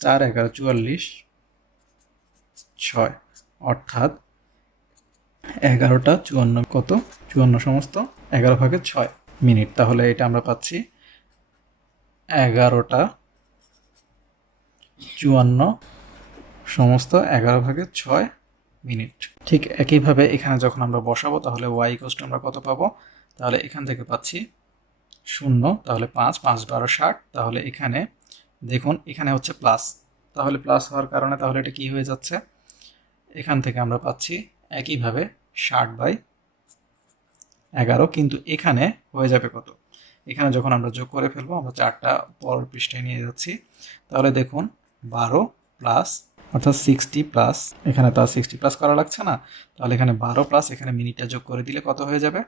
4 11 44, 6, অর্থাৎ 11টা 54 কত? 54 সমস্ত 11/6 মিনিট। তাহলে এটা আমরা পাচ্ছি 11টা 54 সমস্ত 11/6 মিনিট। ঠিক একইভাবে এখানে যখন আমরা বসাবো তাহলে y = আমরা কত পাবো? তাহলে এখান থেকে পাচ্ছি 0, তাহলে 5 5 12 60। তাহলে এখানে দেখুন এখানে হচ্ছে প্লাস, তাহলে প্লাস হওয়ার কারণে তাহলে এটা কি হয়ে যাচ্ছে? এখান থেকে আমরা পাচ্ছি একইভাবে 60/11, কিন্তু এখানে হয়ে যাবে কত? এখানে যখন আমরা যোগ করে ফেলবো, আমরা 4টা পরের পৃষ্ঠায় নিয়ে যাচ্ছি, তাহলে দেখুন 12 প্লাস অর্থাৎ 60 প্লাস, এখানে তো আর 60 প্লাস করা লাগছে না, তাহলে এখানে 12 প্লাস এখানে মিনিটটা যোগ করে দিলে কত হয়ে যাবে?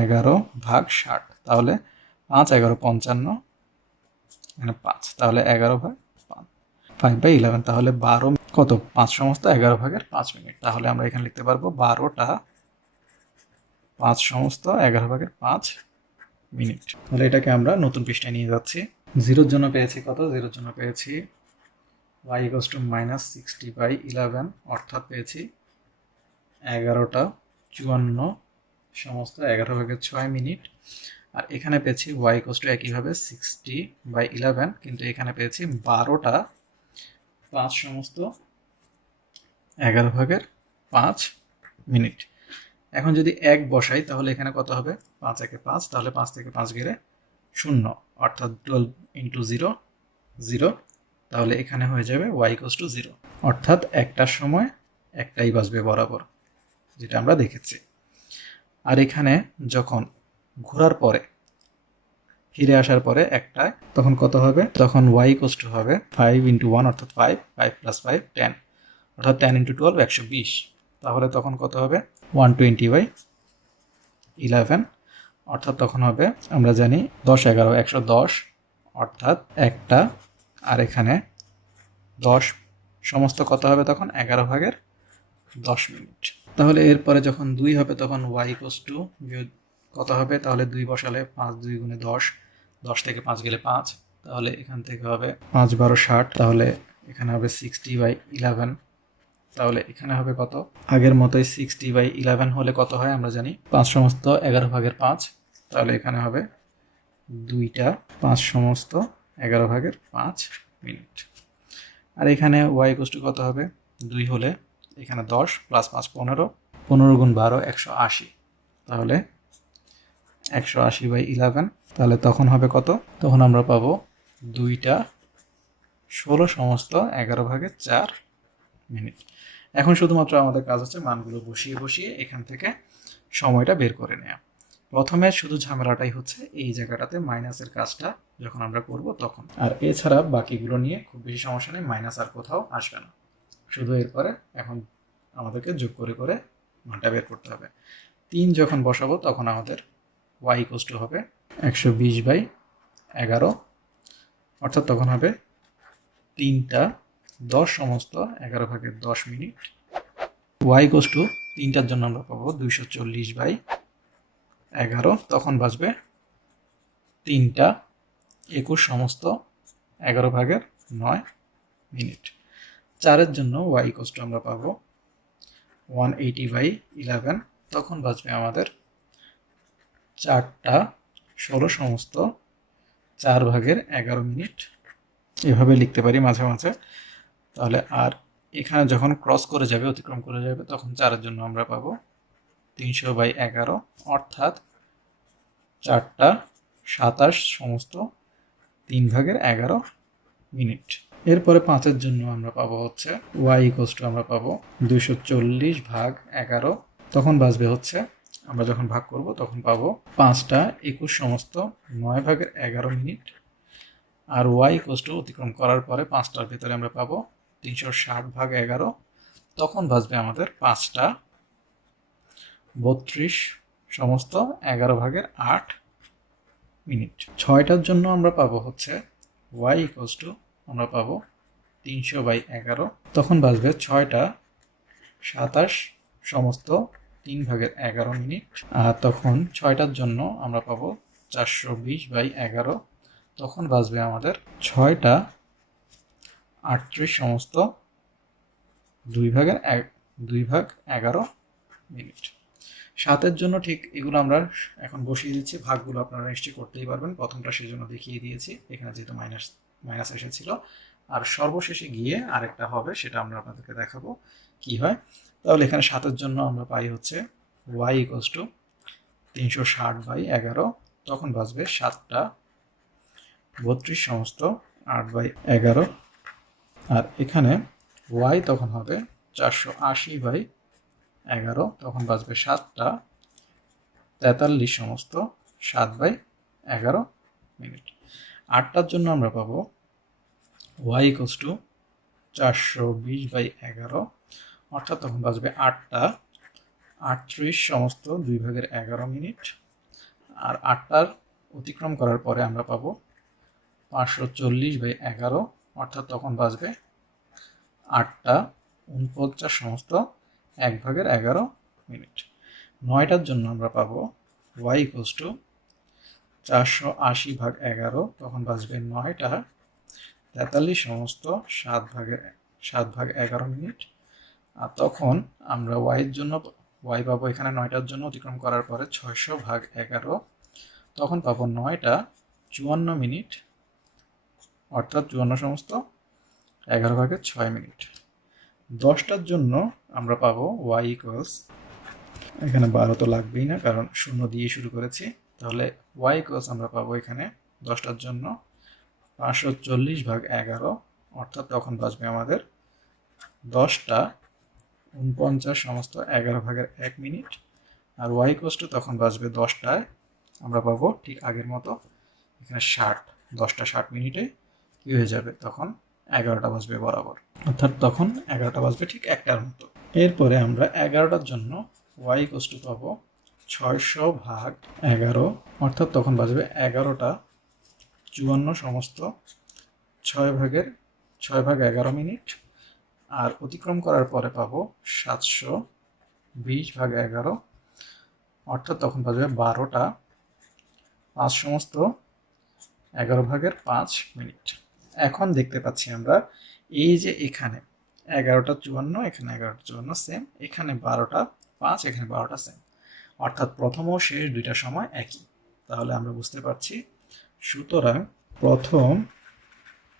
11/60। তাহলে 5 11 55, এখানে 5, তাহলে 11/5/11। তাহলে 12 কত? 5 সমস্ত 11/5 মিনিট। তাহলে আমরা এখানে লিখতে পারবো 12টা 5 সমস্ত 11/5 মিনিট। তাহলে এটাকে আমরা নতুন পৃষ্ঠায় নিয়ে যাচ্ছি। 0 এর জন্য পেয়েছি কত? 0 এর জন্য পেয়েছি y = -60/11, অর্থাৎ পেয়েছি 11টা 54 সমস্ত 11/6 মিনিট। আর এখানে পেয়েছি y = একইভাবে 60/11, কিন্তু এখানে পেয়েছি 12টা 5 সমস্ত 11/5 মিনিট। এখন যদি 1 বসাই তাহলে এখানে কত হবে? 5 1 5, তাহলে 5 থেকে 5 গেলে 0, অর্থাৎ 12 × 0 0, তাহলে এখানে হয়ে যাবে y ইকুয়ালস টু 0, অর্থাৎ একটার সময় একটাই বাজবে বরাবর, যেটা আমরা দেখেছি। আর এখানে যখন ঘোরার পরে ফিরে আসার পরে একটায়, তখন কত হবে? তখন y ইকুয়ালস টু হবে 5 ইন্টু 1 অর্থাৎ 5, 5 প্লাস 5 10, অর্থাৎ 10 ইন্টু 12 120। তাহলে তখন কত হবে? 120/11, অর্থাৎ তখন হবে, আমরা জানি 10 11 110, অর্থাৎ একটা, আর এখানে 10 সমস্ত কত হবে তখন? 11/10 মিনিট। তাহলে এরপরে যখন 2 হবে তখন y ইকুয়ালস টু কত হবে? তাহলে 2 বসালে 5 2 গুণে 10, 10 থেকে 5 গেলে 5, তাহলে এখান থেকে হবে 5 12 60, তাহলে এখানে হবে 60/11। তাহলে এখানে হবে কত? আগের মতোই 60/11 হলে কত হয় আমরা জানি, 5 সমস্ত 11/5, তাহলে এখানে হবে 2টা 5 সমস্ত 11/5 মিনিট। আর এখানে y ইকুয়ালস টু কত হবে? 2 হলে এখানে 10 প্লাস 5 15, 15 গুণ 12 180, তাহলে 180/11, তাহলে তখন হবে কত? তখন আমরা পাবো 2টা 16 সমস্ত 11/4 মিনিট। এখন শুধুমাত্র আমাদের কাজ হচ্ছে মানগুলো বসিয়ে বসিয়ে এখান থেকে সময়টা বের করে নেওয়া। প্রথমে শুধু ঝামেলাটাই হচ্ছে এই জায়গাটাতে মাইনাসের কাজটা যখন আমরা করব তখন, আর এছাড়া বাকিগুলো নিয়ে খুব বেশি সমস্যা নেই, মাইনাস আর কোথাও আসবে না। শুধু এরপরে এখন আমাদেরকে যোগ করে করে মানটা বের করতে হবে। 3 যখন বসাবো তখন আমাদের y ইকুয়ালস টু হবে 120/11, অর্থাৎ তখন হবে 3টা 10 সমস্ত 11/10 মিনিট। y ইকুয়ালস টু 3টার জন্য আমরা পাবো 240/11, তখন বাজবে 3টা 21 সমস্ত 11/9 মিনিট। 4-এর জন্য y ইকুয়ালস টু আমরা পাবো 180/11, তখন বাজবে আমাদের 4টা 16 সমস্ত 4/11 মিনিট। এভাবে লিখতে পারি মাঝে মাঝে। তাহলে আর এখানে যখন ক্রস করে যাবে, অতিক্রম করে যাবে, তখন 4-এর জন্য আমরা পাবো 300/11, অর্থাৎ 4টা 27 সমস্ত 3/11 মিনিট। এরপরে 5-এর জন্য আমরা পাবো হচ্ছে y ইকুয়ালস টু আমরা পাবো 240/11, তখন বাজবে হচ্ছে, আমরা যখন ভাগ করব তখন পাবো 5টা 21 সমস্ত 9/11 মিনিট। আর y ইকুয়ালস টু অতিক্রম করার পরে 5টার ভেতরে আমরা পাবো 360/11, তখন বাজবে আমাদের 5টা 32 সমস্ত 11/8 মিনিট। 6টার জন্য আমরা পাবো হচ্ছে y ইকুয়ালস টু আমরা পাবো 300/11, তখন বাজবে 6টা 27 সমস্ত 3/11 মিনিট। আর তখন 6টার জন্য আমরা পাবো 420/11, তখন বাজবে আমাদের 6টা 38 সমস্ত 2/11 মিনিট। 7-এর জন্য ঠিক এগুলো আমরা এখন বসিয়ে দিচ্ছি, ভাগগুলো আপনারা নিশ্চয়ই করতেই পারবেন। প্রথমটা সেজন্য দেখিয়ে দিয়েছি, এখানে যেহেতু মাইনাস এসেছিল। আর সর্বশেষে গিয়ে আরেকটা হবে, সেটা আমরা আপনাদেরকে দেখাবো কি হয়। তাহলে এখানে 7-এর জন্য আমরা পাই হচ্ছে y ইকুয়ালস টু 360/11, তখন বাজবে 7টা 32 সমস্ত 8/11, আর এখানে y তখন হবে 480/11, তখন বাজবে 7টা 43 সমস্ত 7/11 মিনিট। 8টার জন্য আমরা পাবো y ইকুয়ালস টু 420/11, অর্থাৎ তখন বাজবে 8টা 38 সমস্ত 2/11 মিনিট। আর 8টার অতিক্রম করার পরে আমরা পাবো 540/11, অর্থাৎ তখন বাজবে 8টা 49 সমস্ত 1/11 মিনিট। 9টার জন্য আমরা পাবো y ইকুয়ালস টু 480/11, তখন বাজবে 9টা 43 সমস্ত 7/11 মিনিট। আর তখন আমরা y পাবো এখানে 9টার জন্য অতিক্রম করার পরে 600/11, তখন পাবো 9টা 54 মিনিট, অর্থাৎ 54 সমস্ত 11/6 মিনিট। 10টার জন্য আমরা পাবো y ইকুয়ালস, এখানে 12 তো লাগবেই না কারণ 0 দিয়ে শুরু করেছি, তাহলে y ইকুয়ালস আমরা পাবো এখানে 10টার জন্য 540/11 অর্থাৎ তখন বাঁচবে আমাদের 10টা 49 সমস্ত 11/1 মিনিট। আর y তখন বাঁচবে 10টায়, আমরা পাবো ঠিক আগের মতো এখানে 60, 10টা 60 মিনিটে কি হয়ে যাবে, তখন 11টা বাজবে বরাবর, অর্থাৎ তখন 11টা বাজবে ঠিক একটার মতো। এরপরে আমরা 11টার জন্য y পাবো 600/11 অর্থাৎ তখন বাজবে 11টা 54 সমস্ত 6/11 মিনিট। আর অতিক্রম করার পরে পাবো 720/11 অর্থাৎ তখন বাজবে 12টা 5 সমস্ত 11/5 মিনিট। এখন দেখতে পাচ্ছি আমরা এই যে এখানে 11টা 54, এখানে 11টা 54 সেম, এখানে 12টা 5, এখানে 12টা সেম, অর্থাৎ প্রথম ও শেষ দুইটা সময় একই। তাহলে আমরা বুঝতে পারছি, সুতরাং প্রথম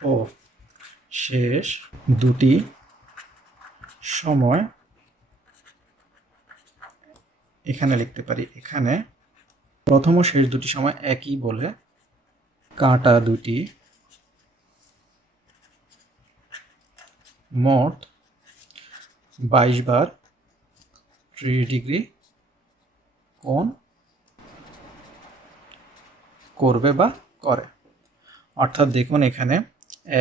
ও শেষ দুটি সময় এখানে লিখতে পারি, এখানে প্রথম ও শেষ দুটি সময় একই বলে কাঁটা দুটি মোট 22 বার 30 ডিগ্রি কোণ করবে বা করে। অর্থাৎ দেখুন এখানে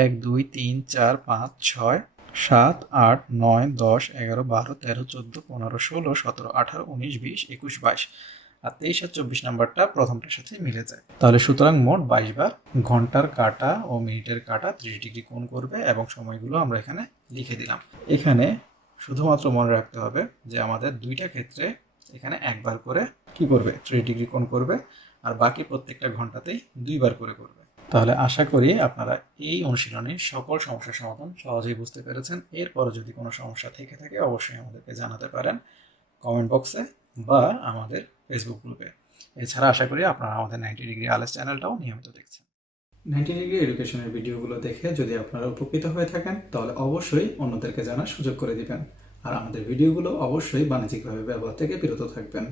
1 2 3 4 5 6 7 8 9 10 11 12 13 14 15 16 17 18 19 20 21 22 আর 23 আর 24 নাম্বারটা প্রথমটার সাথে মিলে যায়। তাহলে সুতরাং মোট 22 বার ঘন্টার কাঁটা ও মিনিটের কাঁটা 30 ডিগ্রি কোণ করবে, এবং সময়গুলো আমরা এখানে লিখে দিলাম। এখানে শুধুমাত্র মনে রাখতে হবে যে আমাদের দুইটা ক্ষেত্রে এখানে একবার করে কি করবে, 30 ডিগ্রি কোণ করবে, আর বাকি প্রত্যেকটা ঘন্টাতেই 2 বার করে করবে। তাহলে আশা করি আপনারা এই অনুশীলনের সকল সমস্যার সমাধান সহজেই বুঝতে পেরেছেন। এরপরে যদি কোনো সমস্যা থেকে থাকে অবশ্যই আমাদেরকে জানাতে পারেন কমেন্ট বক্সে বা আমাদের ফেসবুক গ্রুপে। এছাড়া আশা করি আপনারা আমাদের 90 ডিগ্রি আলেস চ্যানেলটাও নিয়মিত দেখছেন। 90 ডিগ্রি এডুকেশনের ভিডিওগুলো দেখে যদি আপনারা উপকৃত হয়ে থাকেন তাহলে অবশ্যই অন্যদেরকে জানার সুযোগ করে দিবেন, আর আমাদের ভিডিওগুলো অবশ্যই বাণিজ্যিকভাবে ব্যবহার থেকে বিরত থাকবেন।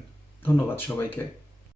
ধন্যবাদ সবাইকে।